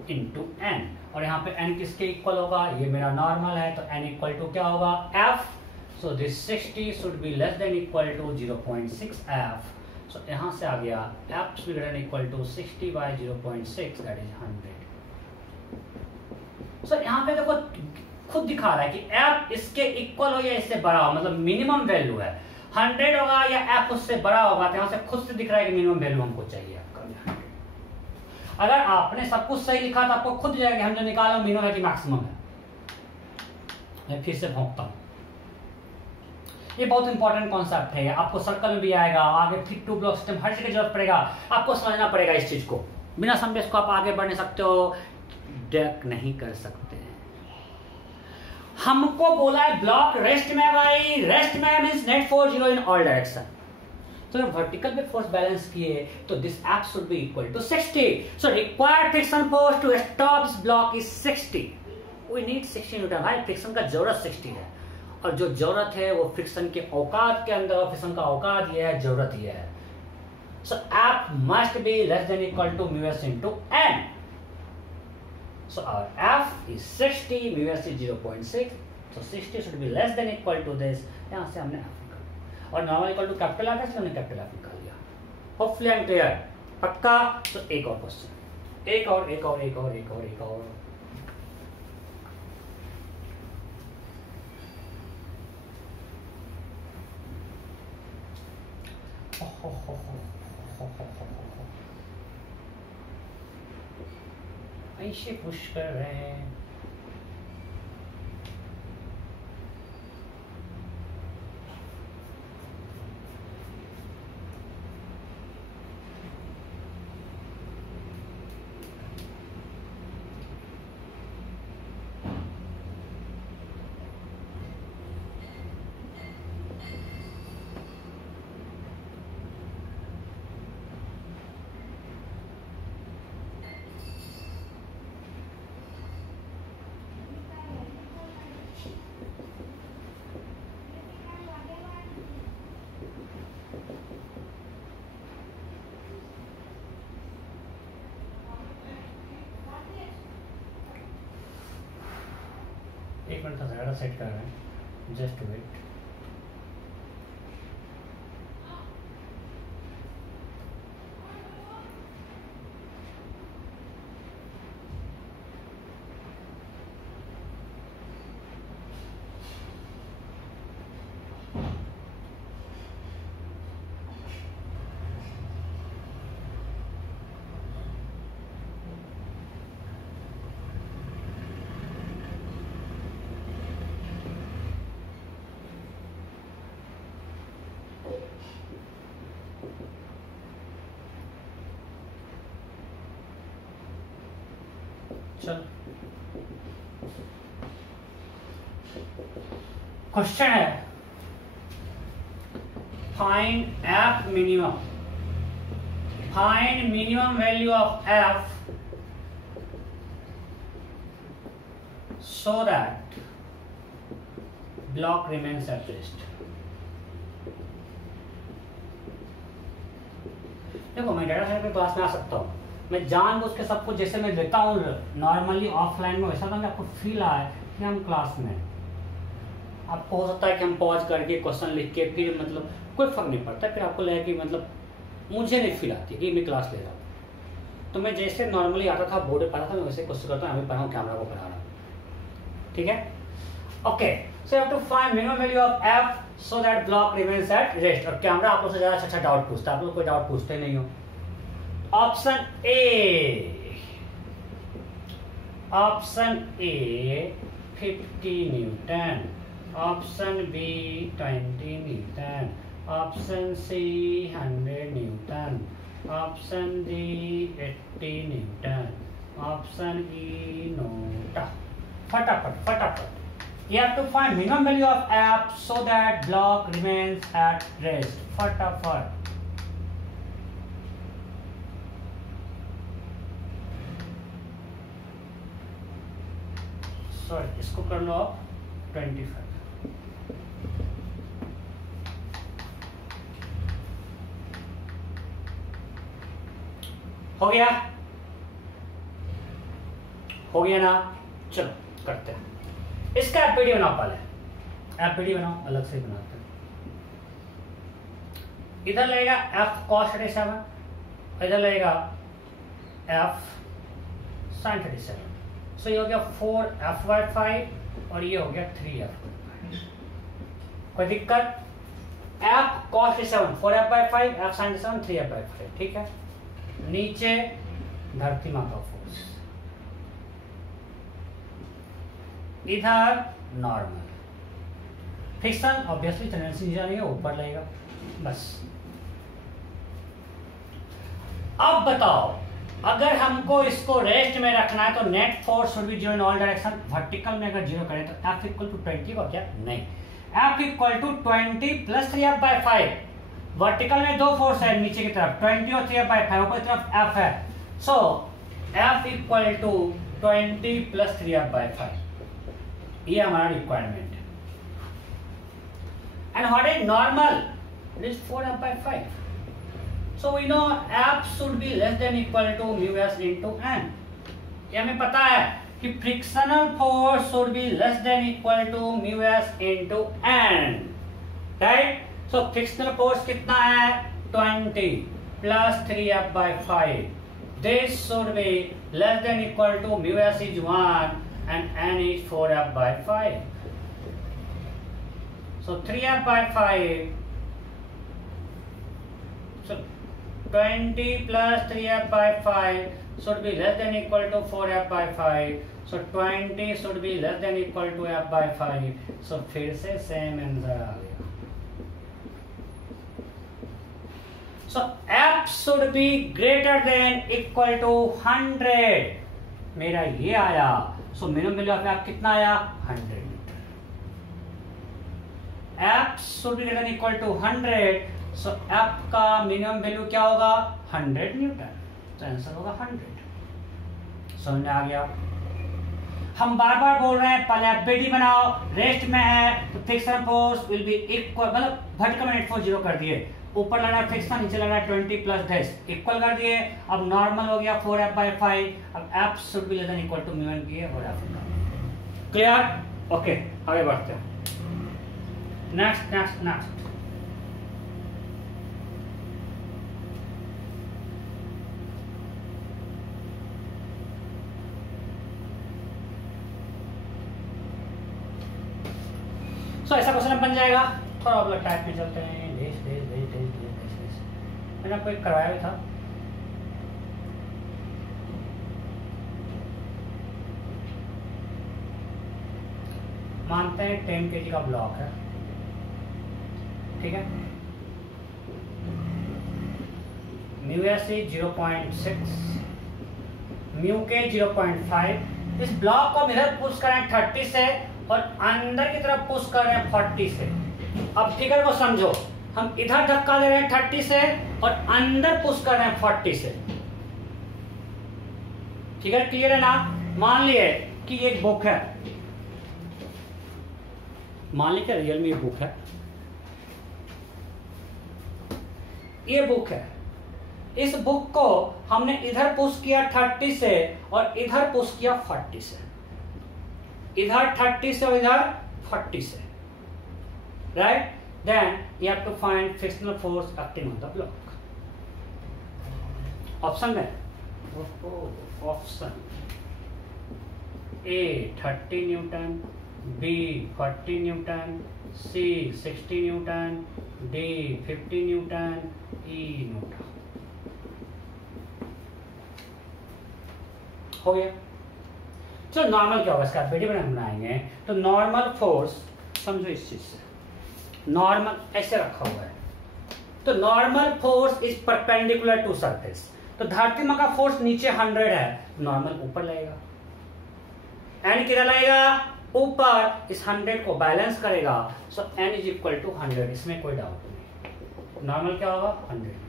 into N. और यहाँ पे एन किसके इक्वल होगा? ये मेरा नॉर्मल है, तो एन इक्वल टू क्या होगा? F. So this 60 should be less than equal to 0.6 F. So यहाँ से आ गया F should be greater than equal to 60 by 0.6 that is 100। So यहाँ पे देखो खुद दिखा रहा है कि एफ इसके इक्वल हो या इससे बड़ा हो, मतलब मिनिमम वैल्यू है 100 होगा या एफ उससे बड़ा होगा। तो यहाँ से खुद से दिख रहा है कि मिनिमम वैल्यू हमको चाहिए आपका 100। अगर आपने सब कुछ सही लिखा तो आपको खुद जाएगा हम जो निकाला मिनिमम है कि मैक्सिमम है। मैं फिर से भोंकता हूँ, ये बहुत इंपॉर्टेंट कॉन्सेप्ट है, आपको सर्कल में भी आएगा, आगे फिट टू ब्लॉक सिस्टम हर जगह जरूरत पड़ेगा। आपको समझना पड़ेगा इस चीज को, बिना समझे इसको आप आगे बढ़ नहीं सकते हो, डेक नहीं कर सकते हैं। हमको बोला है ब्लॉक रेस्ट में भाई, रेस्ट में means net force 0 in all direction. तो जब वर्टिकल पे फोर्स बैलेंस किए तो this F should be equal to 60। So required friction force to stop this block is 60। We need 60 newton. भाई फ्रिक्शन का जरूरत 60 है, और जो जरूरत है वो फ्रिक्शन के औकात के अंदर, और फ्रिक्शन का औकात ये है, जरूरत ये है। So F must be less than equal to mu S into N. So our F is 60, mu s is 0.6, so 60 should be less than equal to this। यहाँ से हमने F निकाला, और normal equal to capital F है, हमने capital F निकाल लिया। Hopefully I am clear, पक्का। तो एक और क्वेश्चन, एक और एक और एक और एक और एक और। ऐसे पुश कर रहे हैं। एक मिनट था, ज़्यादा सेट कर रहे हैं, जस्ट वेट। चल क्वेश्चन है, find F minimum, find minimum value of F so that block remains at rest। देखो मैं डाटा सेट पे क्लास में आ सकता हूँ, मैं जानबूझ के सब कुछ जैसे मैं देता हूँ नॉर्मली ऑफलाइन में, वैसा तो आपको फील आए कि हम क्लास में। आपको हो सकता है कि हम पॉज करके क्वेश्चन लिख के फिर मतलब कोई फर्क नहीं पड़ता, फिर आपको लगे कि मतलब मुझे नहीं फील आती कि मैं क्लास ले रहा हूँ। तो मैं जैसे नॉर्मली आता था, बोर्ड पे पढ़ा था, मैं वैसे कोशिश करता हूँ, अभी पढ़ा हूँ, कैमरा को पढ़ा रहा हूँ। ठीक है, okay. So you have to find minimum value of F so that block remains at rest. और कैमरा आप लोग से ज्यादा अच्छा डाउट पूछता है, आप लोग कोई डाउट पूछते नहीं हो। Option A, option A 50 newton, option B 20 newton, option C 100 newton, option D 80 newton, option E not. फटाफट फटाफट, you have to find minimum value of F so that block remains at rest। फटाफट। Sorry, इसको कर लो आप 25। हो गया, हो गया ना? चलो करते हैं इसका एपीडी बनाओ, पहले एपीडी बनाओ, अलग से बनाते हैं। इधर लगेगा एफ cos 37, इधर लगेगा एफ sin 37। सो ये हो गया 4f/5 और ये हो गया 3f। कोई दिक्कत? F cos 37 4f/5, F sin 37 3f/5। ठीक है, नीचे धरती माँ का फोर्स, इधर नॉर्मल। फ्रिक्शन ऑब्वियसली टेंडेंसी नीचे जाएगा, ऊपर लगेगा, बस। अब बताओ, अगर हमको इसको रेस्ट में रखना है तो net force should B zero in all direction. Vertical में अगर जीरो करें तो F इक्वल टू 20 को क्या नहीं, F equal to 20 plus 3F/5। Vertical में दो फोर्स है नीचे की तरफ 20 और 3F/5, ऊपर की तरफ F है। सो F equal to 20 plus 3F/5, ये हमारा रिक्वायरमेंट है। And what is normal? It is 4F/5। So we know F should be less than equal to mu s into n। ये हमें पता है कि frictional force should be less than equal to mu s into n, right? So frictional force कितना है? 20 plus 3F/5। This should be less than equal to mu s is 1 and n is 4F/5। So 3F/5, so 20 plus 3F/5 should be less than equal to 4F/5। So 20 should be less than equal to F/5। So फिर से same answer आ गया। So F should be greater than equal to 100। मेरा ये आया। So minimum value of F कितना आया? 100। F should be greater than equal to 100। So F का minimum value क्या होगा? 100 न्यूटन। तो आंसर होगा 100। समझ में आ गया? हम बार बार बोल रहे हैं पहले FBD बनाओ, रेस्ट में है तो friction force will be equal, मतलब वर्टिकल में नेट फोर्स जीरो कर दिए, ऊपर लगा फ्रिक्शन, नीचे लगा 20 प्लस डैश, इक्वल कर दिए। अब नॉर्मल हो गया 4F/5। अब F should be less than equal to mu N किए और F। क्लियर? ओके, आगे बढ़ते हैं। नेक्स्ट सो ऐसा क्वेश्चन बन जाएगा। थोड़ा और टाइप में चलते हैं। मैंने आपको एक करवाया भी था। मानते हैं 10 kg का ब्लॉक है, ठीक है। म्यू एस 0.6, म्यू के 0.5। इस ब्लॉक को हम इधर पुश करें 30 से और अंदर की तरफ पुश कर रहे हैं 40 से। अब फिगर को समझो, हम इधर धक्का दे रहे हैं 30 से और अंदर पुश कर रहे हैं 40 से। फिगर क्लियर है ना? मान लिए कि ये एक बुक है, मान लीजिए रियल में ये बुक है, ये बुक है। इस बुक को हमने इधर पुश किया 30 से और इधर पुश किया 40 से, इधर 30 से और इधर 40 से, right? Then you have to find frictional force acting on the block. Option में option A 30 newton, B 40 newton, C 60 newton, D 50 newton, E newton. हो गया। चलो नॉर्मल क्या होगा इसका वीडियो बनाएंगे। तो नॉर्मल फोर्स समझो इस चीज से, नॉर्मल ऐसे रखा हुआ है तो normal force is perpendicular to surface. तो धरती मां का फोर्स नीचे 100 है, नॉर्मल ऊपर लगेगा, एन किधर लगेगा? ऊपर। इस 100 को बैलेंस करेगा। सो एन इज इक्वल टू 100, इसमें कोई डाउट नहीं। नॉर्मल क्या होगा? 100 न्यूटन,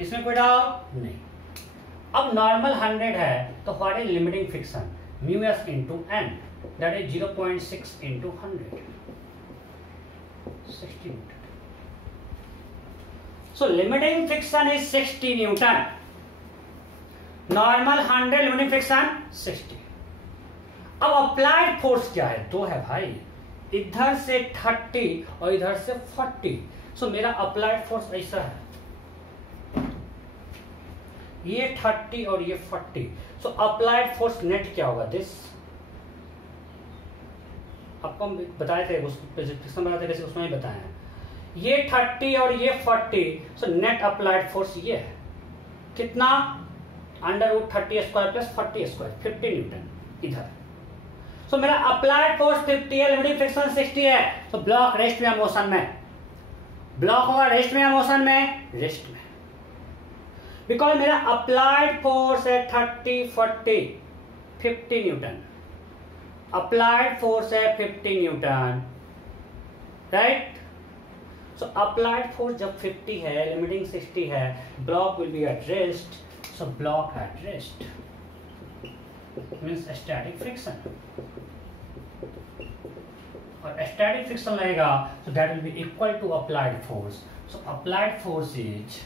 इसमें कोई डाउट नहीं। अब नॉर्मल 100 है तो what is limiting friction? Mu s into N, that is 0.6 into 100, 60 newton. So limiting friction is 60 newton. Normal 100, limiting friction 60। अब अप्लाइड फोर्स क्या है? दो है भाई, इधर से 30 और इधर से 40। सो मेरा अप्लाइड फोर्स ऐसा है, ये 30 और ये 40। सो अप्लाइड फोर्स नेट क्या होगा? दिस आपको हम बताए थे, बताते थे उसमें ही बताया है। ये 30 और ये 40। सो नेट अप्लाइड फोर्स ये है कितना? √30² प्लस 40², 50 न्यूटन इधर। सो मेरा अप्लाइड फोर्स 50 है, लिमिटिंग फ्रिक्शन 60 है। तो ब्लॉक रेस्ट में या मोशन में? ब्लॉक होगा रेस्ट में या मोशन में? रेस्ट में। बिकॉज मेरा अप्लाइड फोर्स है 30, 40, 50 न्यूटन। अप्लाइड फोर्स है 50 न्यूटन, राइट। सो अप्लाइड फोर्स जब 50 है, लिमिटिंग 60 है, block will B at rest. So block eight rest means static friction, और स्टैटिक फ्रिक्शन लगेगा so that will be equal to applied force. So applied force is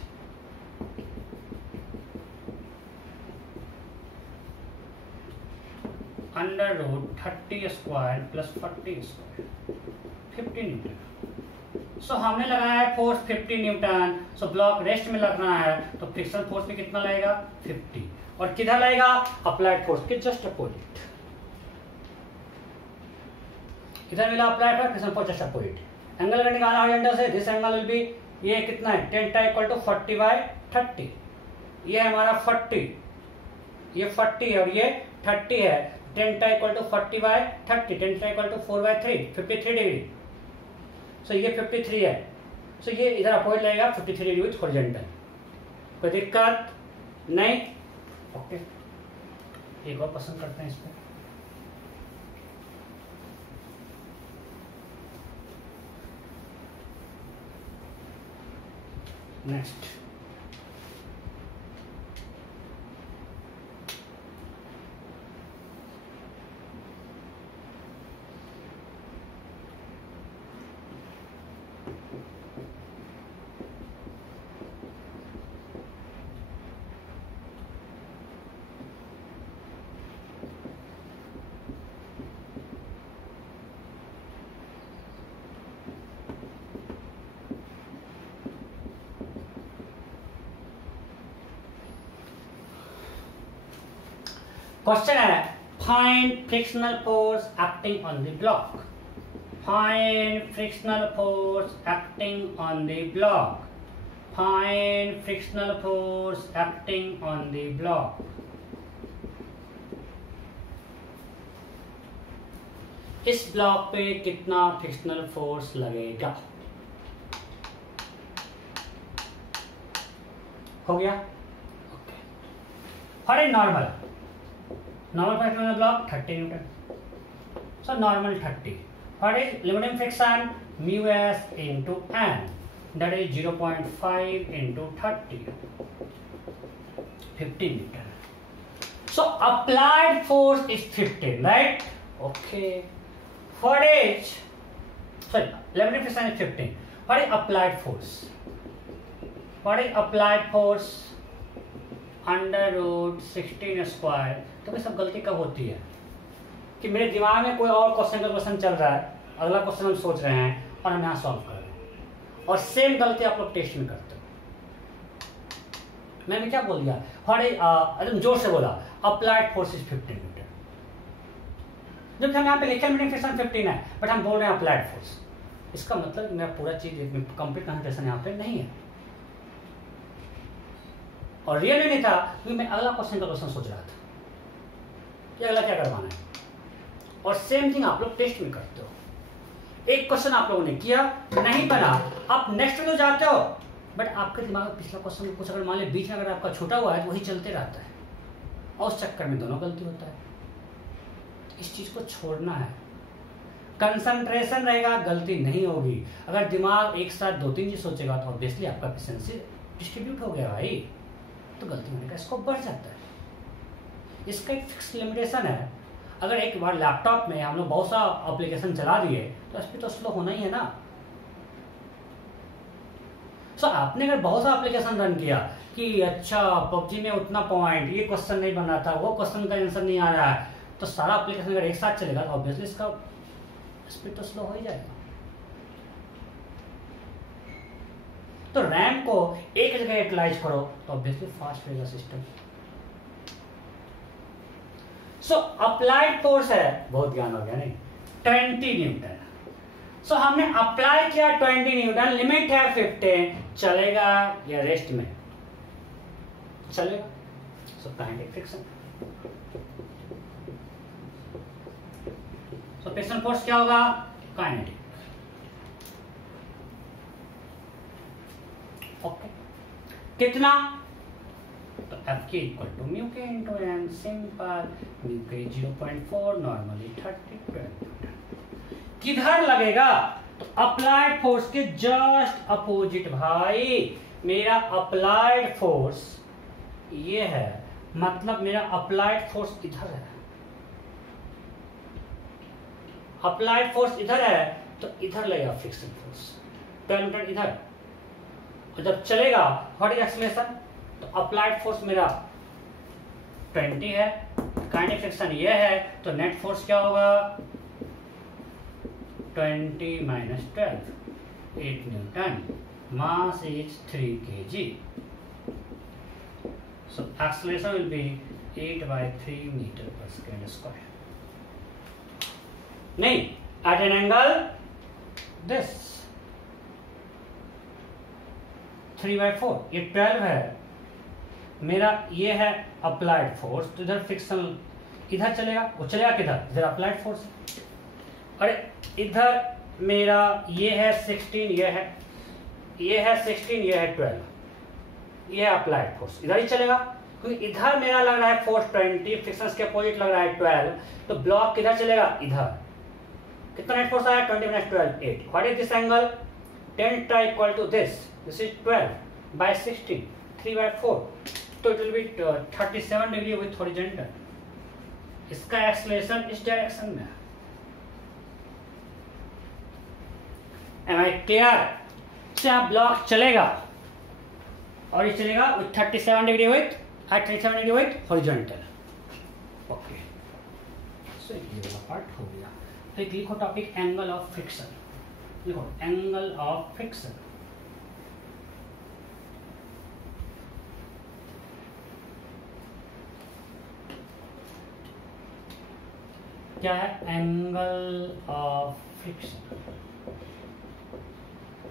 under root 30 square plus 40 square, 50 newton. So हमने लगाया है force 50 newton. So block rest में लगना है तो friction force में कितना लगेगा 50, और किधर लगेगा अप्लाइड फोर्स के जस्ट अपोजिट। इधर मिला applied force, friction force just opposite. Angle अगर निकालना हॉरिजॉन्टल से, दिस एंगल विल बी, ये कितना है 10 इक्वल टू 40/30। ये हमारा 40, ये 40 है और ये 30 है। 10 equal to 40/30, 10 equal to 4/3, 53 degree. So ये 53 है। सो ये इधर अपोजिट लगेगा 53 डिग्री विथ हॉरिजॉन्टल। कोई दिक्कत नहीं? ओके, एक और पसंद करते हैं इस पर। नेक्स्ट, क्वेश्चन है find frictional force acting on the block. Find frictional force acting on the block. Find frictional force acting on the block. इस ब्लॉक पे कितना फ्रिक्शनल फोर्स लगेगा? हो गया? Okay. For a normal friction block 30 Newton. So normal 30। What is limiting friction? Mu s into n, that is 0.5 into 30, 50 Newton. So applied force is 15, right? Okay. What is, sorry, limiting friction is 15. What is applied force? What is applied force? Under root 16 square. तो ये सब गलती कब होती है कि मेरे दिमाग में कोई और क्वेश्चन चल रहा है, अगला क्वेश्चन हम सोच रहे हैं और हम यहाँ सॉल्व कर रहे हैं, और सेम गलती आप लोग टेस्ट में करते हो। मैंने क्या बोल दिया? एकदम जोर से बोला अप्लाइड फोर्स इज 15 न्यूटन, जबकि हम यहाँ पे लिखे मीटिंग फ्रिक्शन 15 है, बट हम बोल रहे हैं अप्लाइड फोर्स। इसका मतलब मेरा पूरा चीज कंप्लीट कंसंट्रेशन यहाँ पे नहीं है, और रियल में नहीं था क्योंकि मैं अगला क्वेश्चन सोच रहा था कि अगला क्या करवाना है, और सेम थिंग आप लोग टेस्ट में करते हो। एक क्वेश्चन आप लोगों ने किया, नहीं बना, आप नेक्स्ट में जाते हो, बट आपके दिमाग में पिछला क्वेश्चन कुछ अगर मान ली बीच में अगर आपका छूटा हुआ है तो वही चलते रहता है, और उस चक्कर में दोनों गलती होता है। इस चीज को छोड़ना है, कंसंट्रेशन रहेगा, गलती नहीं होगी। अगर दिमाग एक साथ 2-3 चीज सोचेगा तो ऑब्वियसली आपका एफिशिएंसी डिस्ट्रीब्यूट हो गया भाई, तो गलती होने का स्कोप बढ़ जाता है। इसका एक फिक्स लिमिटेशन है। अगर एक बार लैपटॉप में हम लोग बहुत सा एप्लीकेशन चला दिए तो स्पीड तो स्लो होना ही है ना। सो आपने अगर बहुत सा एप्लीकेशन रन किया कि अच्छा पबजी में उतना पॉइंट, ये क्वेश्चन नहीं बना था, वो क्वेश्चन का आंसर नहीं आ रहा है, तो सारा एप्लीकेशन अगर एक साथ चलेगा तो ऑब्वियसली इसका स्पीड तो स्लो हो ही जाएगा। तो रैम को एक जगह यूटिलाइज करो तो ऑब्वियसली फास्ट रहेगा सिस्टम। सो अप्लाइड फोर्स है, बहुत ज्ञान हो गया नहीं, 20 न्यूटन। सो हमने अप्लाई किया 20 न्यूटन, लिमिट है 15, चलेगा या रेस्ट में चलेगा? So kinetic friction. सो फ्रिक्शन फोर्स क्या होगा? काइनेटिक। ओके, कितना? एफ के equal to mu k into N, simple, mu के 0.4, नॉर्मली 30, 12 किधर लगेगा? तो अप्लाइड फोर्स के जस्ट अपोजिट भाई। मेरा अप्लाइड फोर्स ये है, मतलब मेरा अप्लाइड फोर्स इधर है, अप्लाइड फोर्स इधर है तो इधर लगेगा फ्रिक्शन फोर्स 12 न्यूटन इधर, और जब चलेगा व्हाट इज एक्सीलरेशन? तो अप्लाइड फोर्स मेरा 20 है, काइनेटिक फ्रिक्शन ये है, तो नेट फोर्स क्या होगा? 20 minus 12, 8 Newton. Mass is 3 kg. So acceleration will be 8 by 3 meter per second square. नहीं, at an angle this 3 by 4, ये 12 है मेरा, ये है अप्लाइड फोर्स, तो इधर फ्रिक्शन इधर चलेगा, वो चलेगा किधर? इधर अप्लाइड फोर्स, और इधर मेरा ये है 16, ये है 16, ये है 12, ये है अप्लाइड फोर्स, इधर ही चलेगा क्योंकि इधर मेरा लग रहा है फोर्स 20, फ्रिक्शन के अपोजिट लग रहा है 12, तो ब्लॉक किधर चलेगा? इधर। कितना नेट फोर्स आया? 20 minus 12, 8. What is this angle? tan theta equal to this is 12 by 16, 3 by 4, तो it will be 37 degree with horizontal. इसका एक्सीलरेशन इस डायरेक्शन में है। Am I clear? क्या ब्लॉक चलेगा और ये चलेगा with 37 degree with 37 degree with horizontal. Okay, so ये वाला पार्ट हो गया। तो एक लिखो टॉपिक एंगल ऑफ फ्रिक्शन, लिखो एंगल ऑफ फ्रिक्शन। क्या है एंगल ऑफ फ्रिक्शन?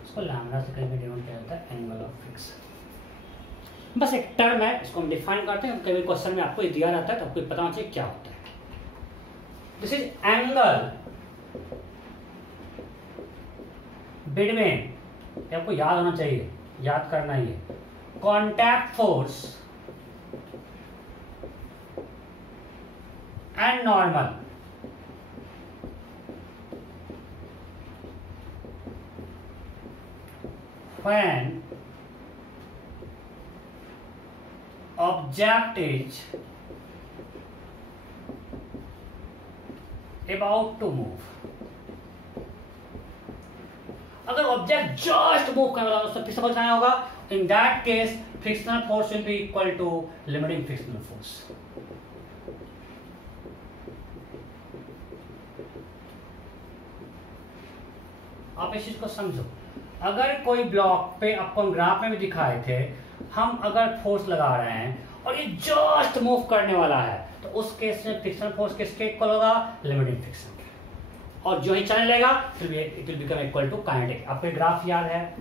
इसको लैम्डा से कहीं भी डिनोट किया जाता है, एंगल ऑफ फ्रिक्शन। बस एक टर्म है, इसको हम डिफाइन करते हैं। कभी क्वेश्चन में आपको दिया रहता है तो आपको पता होना चाहिए क्या होता है। दिस इज एंगल बिटवीन, आपको याद होना चाहिए, याद करना ही है, contact force and normal. When object is about to move, अगर ऑब्जेक्ट जस्ट मूव करने वाला उससे फिर समझ आया होगा, in that case frictional force will be equal to limiting frictional force. आप इस चीज को समझो। अगर कोई ब्लॉक पे आपको ग्राफ में भी दिखाए थे, हम अगर फोर्स लगा रहे हैं और ये जस्ट मूव करने वाला है, तो उस केस में फ्रिक्शनल फोर्स किसके इक्वल होगा? लिमिटिंग फ्रिक्शन के। और जो ही चलने लगेगा फिर it will become equal to kinetic. आपको ग्राफ याद है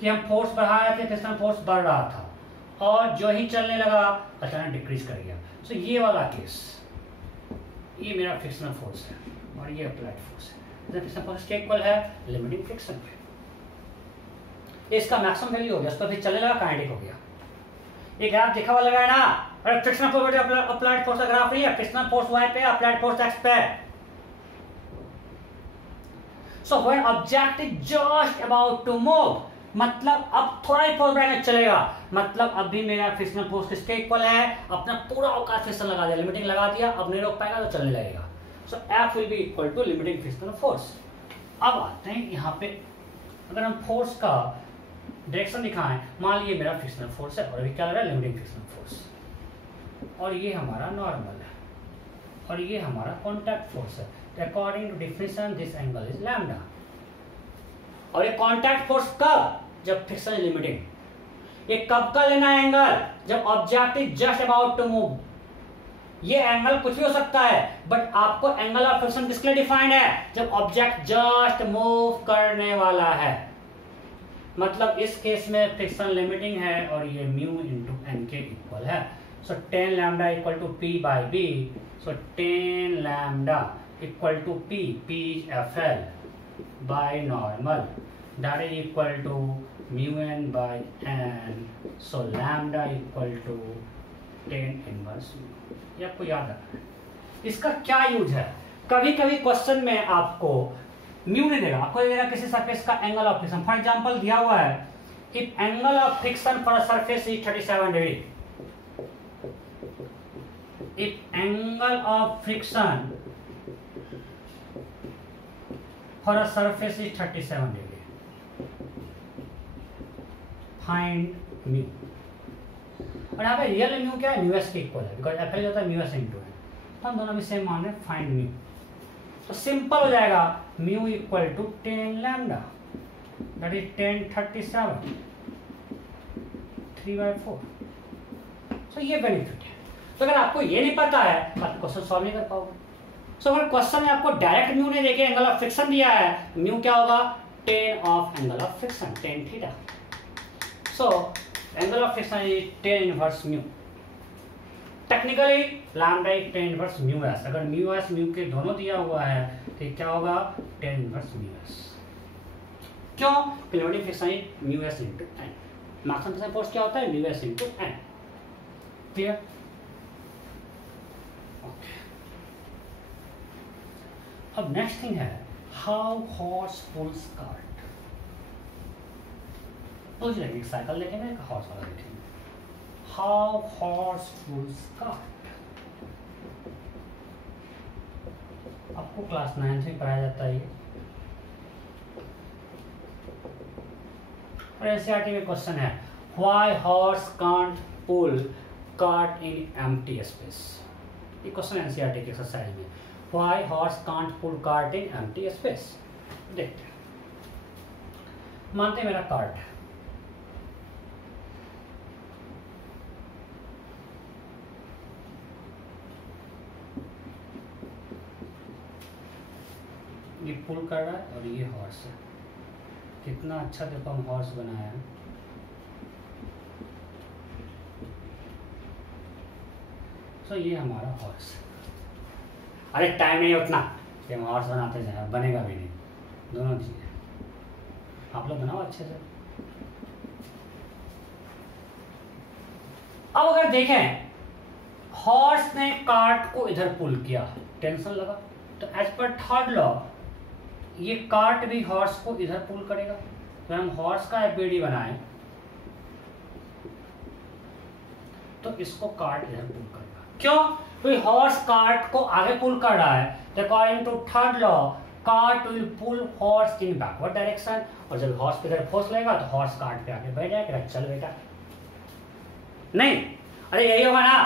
कि हम फोर्स बढ़ा रहे थे, फ्रिक्शनल फोर्स बढ़ रहा था, और जो ही चलने लगा अचानक डिक्रीज कर गया। सो ये वाला केस, ये मेरा फ्रिक्शनल फोर्स है और ये अप्लाइड फोर्स है। फ्रिक्शनल फोर्स के इक्वल है लिमिटिंग फ्रिक्शन पे। इसका मैक्सिमम वैल्यू हो गया, उसका फिर चलने लगा काइनेटिक हो गया। ये ग्राफ देखा हुआ लगा है ना? अरे फ्रिक्शनल फोर्स अप्लाइड फोर्स का ग्राफ नहीं है, फ्रिक्शनल फोर्स y पे, अप्लाइड फोर्स x पे। So when object is just about to move, मतलब अब थोड़ा ही फोर्स बढ़ाने चलेगा, मतलब अभी मेरा फ्रिक्शनल फोर्स किसके इक्वल है? अपना पूरा औकात फ्रिक्शन लगा दिया, लिमिटिंग लगा दिया, अब नहीं रोक पाएगा तो चलने लगेगा। So F will be equal to limiting frictional force. अब आते हैं यहाँ पे, अगर हम फोर्स का डायरेक्शन दिखाएं, मान लीजिए मेरा फ्रिक्शनल फोर्स है और अभी क्या लग रहा है? लिमिटिंग फ्रिक्शनल फोर्स, और ये हमारा नॉर्मल है और ये हमारा कॉन्टैक्ट फोर्स है। According to definition this angle is lambda. और ये कॉन्टैक्ट फोर्स कब? जब फ्रिक्शन इज लिमिटिंग। ये कब का लेना है एंगल? जब object is just about to move. ये एंगल कुछ भी हो सकता है, बट आपको एंगल ऑफ फ्रिक्शन किसके लिए डिफाइंड है? जब ऑब्जेक्ट जस्ट मूव करने वाला है। मतलब इस केस में फ्रिक्शन लिमिटिंग है और ये म्यू इंटू एन के इक्वल है। So tan lambda equal to P by B. So tan lambda equal to P, P F L by normal that is equal to mu n by n, so lambda equal to tan inverse mu। ये आपको याद रखना है। इसका क्या use है, कभी कभी क्वेश्चन में आपको म्यू नहीं देगा, आपको देगा किसी सरफेस का angle of friction. For example दिया हुआ है if angle of friction for a surface is 37 degree, if angle of friction for a surface is 37 degree, find mu. और यहाँ पे रियल म्यू क्या है, म्यू एस के इक्वल है, बिकॉज एफ एल होता है म्यू एस इंटू है, तो हम दोनों भी सेम मान रहे हैं, फाइंड म्यू। तो सिंपल हो जाएगा mu equal to 10 lambda, that is 1037 3/4। So ये बेनिफिट है। तो अगर आपको ये नहीं पता है तो आप क्वेश्चन सॉल्व नहीं कर पाओगे। सो अगर क्वेश्चन में आपको डायरेक्ट म्यू नहीं देके एंगल ऑफ फ्रिक्शन दिया है, म्यू क्या होगा, tan of angle of friction, tan theta. So angle of friction is tan inverse mu. Technically lambda एक tan इनवर्स म्यू एस, अगर म्यू एस म्यू के दोनों दिया हुआ है तो क्या होगा, tan इनवर्स म्यू एस। क्यों, kinematic friction is mu S into n, maximum friction force क्या होता है, mu S into n। Clear? Okay, अब नेक्स्ट थिंग है हाउ हॉर्स पुल्स कार्ट। सोच लेंगे एक साइकिल देखेंगे, एक हॉर्स वाला देखेंगे। हाउ हॉर्स पुल्स कार्ट आपको क्लास 9 से पढ़ाया जाता है। और एनसीईआरटी में क्वेश्चन है why horse can't pull cart in empty space. ये क्वेश्चन एनसीईआरटी की एक्सरसाइज में, why horse can't pull cart in empty space. देखते हैं, मानते हैं मेरा कार्ट है, ये पुल कर रहा है और ये हॉर्स है। कितना अच्छा देखो हम हॉर्स बनाया है। तो ये हमारा हॉर्स। अरे टाइम नहीं उतना कि हम हॉर्स बनाते जाए, बनेगा भी नहीं, दोनों चीजें आप लोग बनाओ अच्छे से। अब अगर देखें हॉर्स ने कार्ट को इधर पुल किया, टेंशन लगा, तो एज पर थर्ड लॉ ये कार्ट भी हॉर्स को इधर पुल करेगा। तो हम हॉर्स का एपीडी बनाएं तो इसको कार्ट इधर पुल करेगा। क्यों? क्योंकि हॉर्स कार्ट को आगे पुल कर रहा है, तो according to third law cart will pull horse in backward direction, और जब हॉर्स पे इधर फोर्स लेगा तो हॉर्स कार्ट पे आगे बैठ जाएगा, चल बेटा। नहीं, अरे यही होगा ना,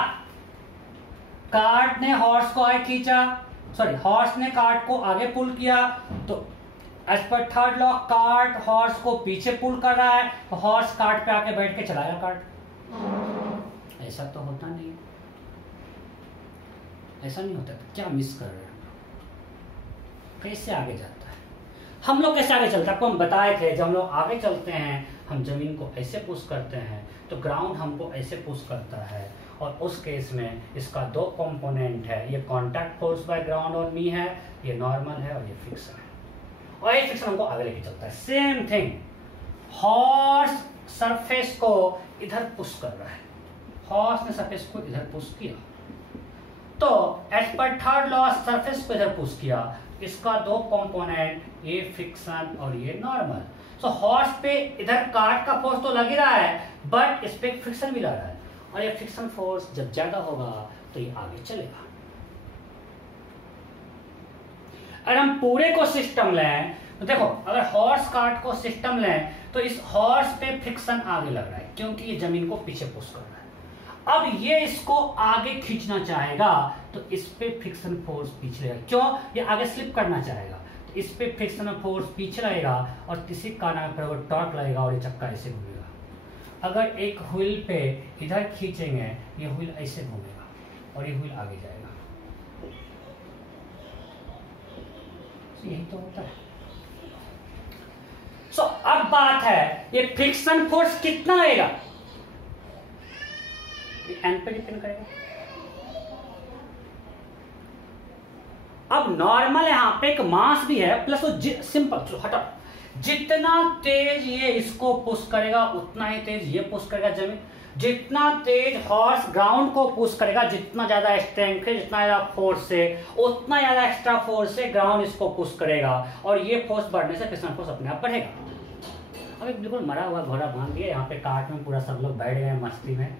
कार्ट ने हॉर्स को आगे खींचा, सॉरी हॉर्स ने कार्ट को आगे पुल किया, तो as per third law cart horse को पीछे पुल कर रहा है, तो हॉर्स कार्ट पे आके बैठ के चलाएगा कार्ट। ऐसा तो होता नहीं, ऐसा नहीं होता। तो क्या मिस कर रहे हैं, कैसे आगे जाता है, हम लोग कैसे आगे चलते हैं, आपको हम बताए थे। जब हम लोग आगे चलते हैं हम जमीन को ऐसे पुश करते हैं, तो ग्राउंड हमको ऐसे पुश करता है, और उस केस में इसका दो कंपोनेंट है, ये कांटेक्ट फोर्स बाय ग्राउंड और मी है, ये नॉर्मल है, और ये फ्रिक्शन है, और ये फ्रिक्शन हमको आगे लेके चलता है। सेम थिंग, हॉर्स सरफेस को इधर पुश कर रहा है, हॉर्स ने सरफेस को इधर पुश किया, तो as per third law surface को इधर पुश किया, इसका दो कंपोनेंट, ये फ्रिक्शन और ये नॉर्मल। सो हॉर्स पे इधर कार्ट का फोर्स तो लग ही रहा है, बट इस पे फ्रिक्शन भी लग रहा है, और ये फ्रिक्शन फोर्स जब ज्यादा होगा तो ये आगे चलेगा। अगर हम पूरे को सिस्टम लें तो देखो, अगर हॉर्स कार्ट को सिस्टम लें तो इस हॉर्स पे फ्रिक्शन आगे लग रहा है, क्योंकि ये जमीन को पीछे पुश कर रहा है। अब ये इसको आगे खींचना चाहेगा, तो इस पे फ्रिक्शन फोर्स पीछे लगेगा। क्यों? ये आगे स्लिप करना चाहेगा, तो इस पे फ्रिक्शन फोर्स पीछे लगेगा, और किसी कारण पर टॉर्क लगेगा और ये चक्का ऐसे घूमेगा। अगर एक व्हील पे इधर खींचेंगे, ये व्हील ऐसे घूमेगा और ये व्हील आगे जाएगा। यही तो होता है। सो अब बात है, ये फ्रिक्शन फोर्स कितना लगेगा, एन पे डिपेंड करेगा। अब नॉर्मल यहां पे एक मास भी है, प्लस वो सिंपल हटा जितना तेज ये इसको पुश करेगा उतना ही तेज ये पुश करेगा जमीन। जितना तेज हॉर्स ग्राउंड को पुश करेगा, जितना ज्यादा स्ट्रेंथ है, जितना ज्यादा फोर्स है, उतना ज्यादा एक्स्ट्रा फोर्स से ग्राउंड इसको पुश करेगा और ये फोर्स बढ़ने से फ्रिक्शन फोर्स अपने आप बढ़ेगा। अब एक बिल्कुल मरा हुआ घोड़ा बांध दिया, यहाँ पे कार्ट में पूरा सब लोग बैठ गए मस्ती में।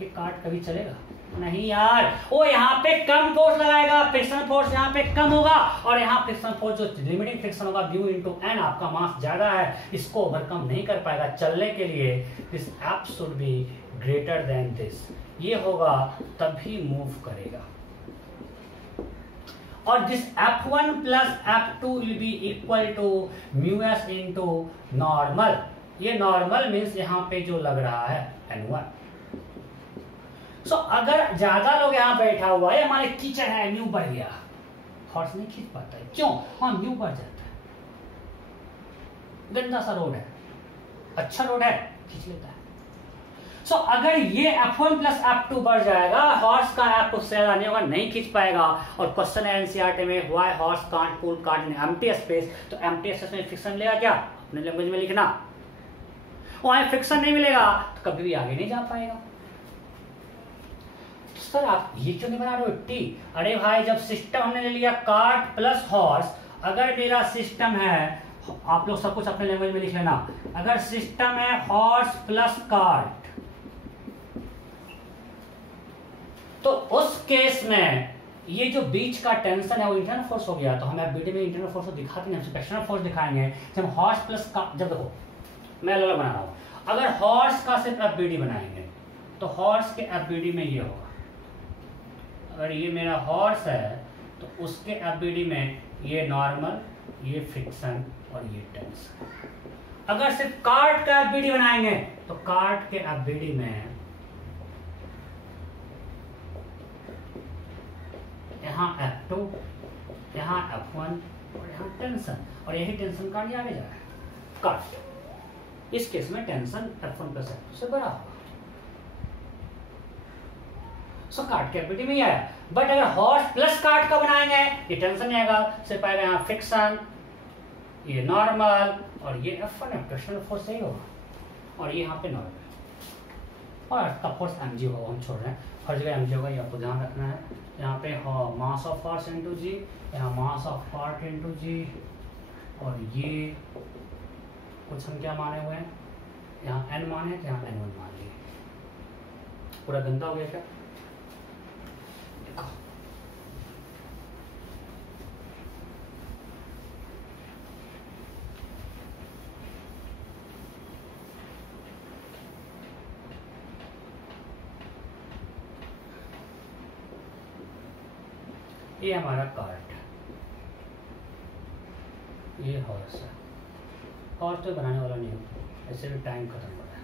ये कार्ट कभी चलेगा नहीं यार, वो यहाँ पे कम फोर्स लगाएगा, फ्रिक्शन फोर्स यहाँ पे कम होगा और यहाँ फ्रिक्शन फोर्स जो लिमिटिंग फ्रिक्शन होगा म्यू इनटू एन, आपका मास ज्यादा है, इसको ओवरकम नहीं कर पाएगा। चलने के लिए this F should be greater than this, ये होगा तभी मूव करेगा। और this F1 plus F2 will be equal to mu S into normal. ये नॉर्मल मीन्स यहाँ पे जो लग रहा है N1। सो अगर ज्यादा लोग यहाँ बैठा हुआ है, हमारे कीचड़ है, म्यू बढ़ गया, हॉर्स नहीं खींच पाता है। क्यों? हाँ, म्यू बढ़ जाता है। गंदा सा रोड है, अच्छा रोड है, खींच लेता है। सो अगर ये F1 प्लस F2 बढ़ जाएगा, हॉर्स का F उससे ज्यादा नहीं होगा, नहीं खींच पाएगा। और क्वेश्चन है एनसीईआरटी में, why horse can't pull cart in empty space. तो एम्प्टी स्पेस में फ्रिक्शन मिलेगा क्या? अपने लैंग्वेज में लिखना, वहां फ्रिक्शन नहीं मिलेगा तो कभी भी आगे नहीं जा पाएगा। सर आप ये क्यों नहीं बना रहे हो टी? अरे भाई, जब सिस्टम हमने ले लिया कार्ट प्लस हॉर्स, अगर मेरा सिस्टम है, आप लोग सब कुछ अपने लैंग्वेज में लिख लेना, अगर सिस्टम है हॉर्स प्लस कार्ट, तो उस केस में ये जो बीच का टेंशन है वो इंटरनल फोर्स हो गया। तो हम एफबीडी में इंटरनल फोर्स को दिखाते हैं, हम एक्सटर्नल फोर्स दिखाएंगे जब हॉर्स प्लस का। जब देखो मैं अलग बना रहा हूं, अगर हॉर्स का सिर्फ एफबीडी बनाएंगे तो हॉर्स के एफबीडी में ये होगा। अगर ये मेरा हॉर्स है तो उसके एफबीडी में ये नॉर्मल, ये फ्रिक्शन और ये टेंशन। अगर सिर्फ कार्ट का एफबीडी बनाएंगे तो कार्ट के एफबीडी में यहाँ F2, यहाँ F1 और यहाँ टेंशन, और यही टेंशन का आगे जा रहा है कार्ट। इस केस में टेंशन F1 प्लस F2 से बड़ा होगा। सो कार्ट के एफबीडी में ही आया। बट अगर हॉर्स प्लस कार्ट का बनाएंगे, ये टेंशन नहीं आएगा, सिर्फ आएगा यहाँ फ्रिक्शन, ये नॉर्मल और ये F1 एक्सटर्नल फोर्स सही होगा, और ये यहाँ पे नॉर्मल और का फोर्स mg होगा। हम छोड़ रहे हैं, हर जगह mg होगा, ये आपको ध्यान रखना है। यहाँ पे मास ऑफ हॉर्स इनटू जी, यहाँ मास ऑफ कार्ट इनटू जी, और ये कुछ हम क्या माने हुए हैं, यहाँ n माने, यहाँ n1 मान लिए। पूरा गंदा हो गया क्या? ये हमारा कार्ट, ये हॉर्स है। हॉर्स तो बनाने वाला नहीं होता, ऐसे भी टाइम खत्म हो रहा है।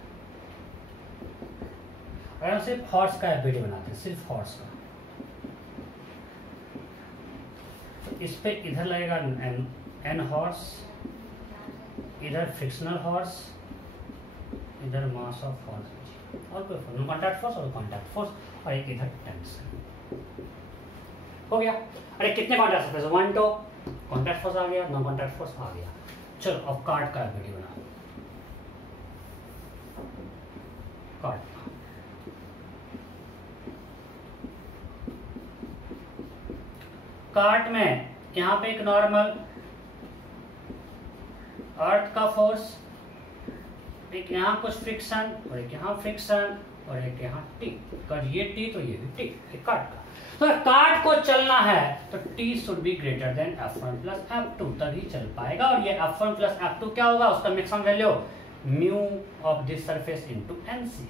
अगर हम सिर्फ हॉर्स का एफबीडी बनाते हैं, सिर्फ हॉर्स का, तो इस पे इधर लगेगा एन हॉर्स, इधर फ्रिक्शनल हॉर्स, इधर मास ऑफ हॉर्स और कोई फोर्स, कॉन्टैक्ट फोर्स और कॉन्टैक्ट फोर्स, और एक इधर टेंशन। हो गया। अरे कितने कॉन्टैक्ट फोर्स? 1 2 कॉन्टैक्ट फोर्स आ गया, नॉन कॉन्टैक्ट फोर्स आ गया। चलो अब कार्ट का एफबीडी बना। कार्ट कार्ट में यहाँ पे एक नॉर्मल अर्थ का फोर्स, एक यहाँ कुछ फ्रिक्शन और एक यहाँ फ्रिक्शन और एक यहाँ टी। अगर ये टी तो ये भी टी, कार्ट का। तो कार्ट को चलना है तो T should be greater then F1 plus F2, तभी चल पाएगा। और ये F1 प्लस F2 क्या होगा? उसका maximum value mu of this surface into NC।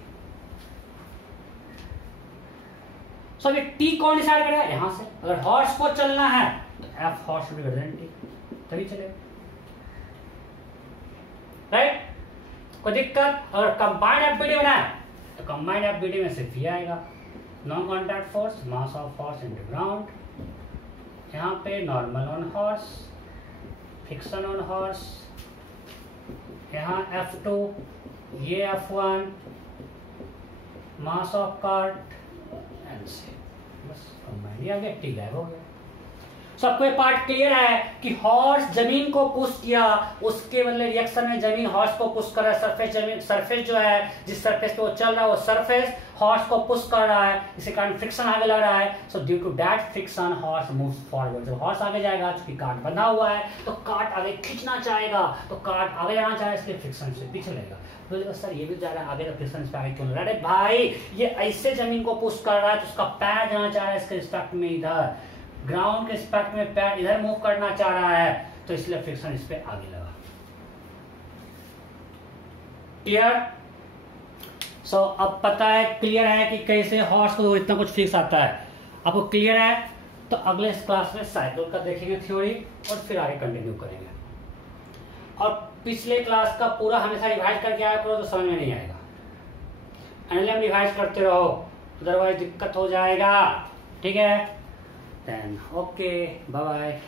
सो ये T कौन डिसाइड करेगा? यहां से अगर हॉर्स को चलना है तो F horse should be greater then T, तभी चलेगा। राइट? कोई दिक्कत? अगर कंबाइंड एफबीडी बनाए तो कंबाइंड एफबीडी में सिर्फ ये आएगा, non contact force, mass of horse into ground, यहाँ पे normal on horse, friction on horse, यहाँ F2, ये F1, mass of cart and से, बस कंबाइंड। ये आ गया, टी गायब हो गया। सबको ये पार्ट क्लियर है कि हॉर्स जमीन को पुश किया, उसके बदले रिएक्शन में जमीन हॉर्स को पुश कर रहा है। सरफेस जमीन, सरफेस जो है जिस सरफेस पे वो चल रहा है वो सरफेस हॉर्स को पुश कर रहा है, इसी कारण फ्रिक्शन आगे लग रहा है। So due to that friction horse moves forward. जब हॉर्स आगे जाएगा, चूंकि कार्ट बंधा हुआ है तो कार्ट आगे खींचना चाहेगा, तो कार्ट आगे जाना चाहे इसलिए फ्रिक्शन से पीछे लगेगा। तो सर ये भी जा रहा है आगे, तो फ्रिक्शन इस पे आगे क्यों लग रहा है? अरे भाई ये ऐसे जमीन को पुश कर रहा है तो उसका पैर जाना चाह रहा है इसके रिस्पेक्ट में इधर, ग्राउंड के रिस्पेक्ट में पैर इधर मूव करना चाह रहा है, तो इसलिए फ्रिक्शन इस पे आगे लगा। क्लियर? सो अब पता है, क्लियर है कि कैसे हॉर्स को इतना कुछ फिक्स आता है। आपको क्लियर है तो अगले क्लास में साइकिल का देखेंगे थ्योरी और फिर आगे कंटिन्यू करेंगे। और पिछले क्लास का पूरा हमेशा रिवाइज करके आया करो तो समझ में नहीं आएगा। एनएलएम रिवाइज करते रहो, अदरवाइज दिक्कत हो जाएगा। ठीक है? Then okay, bye bye.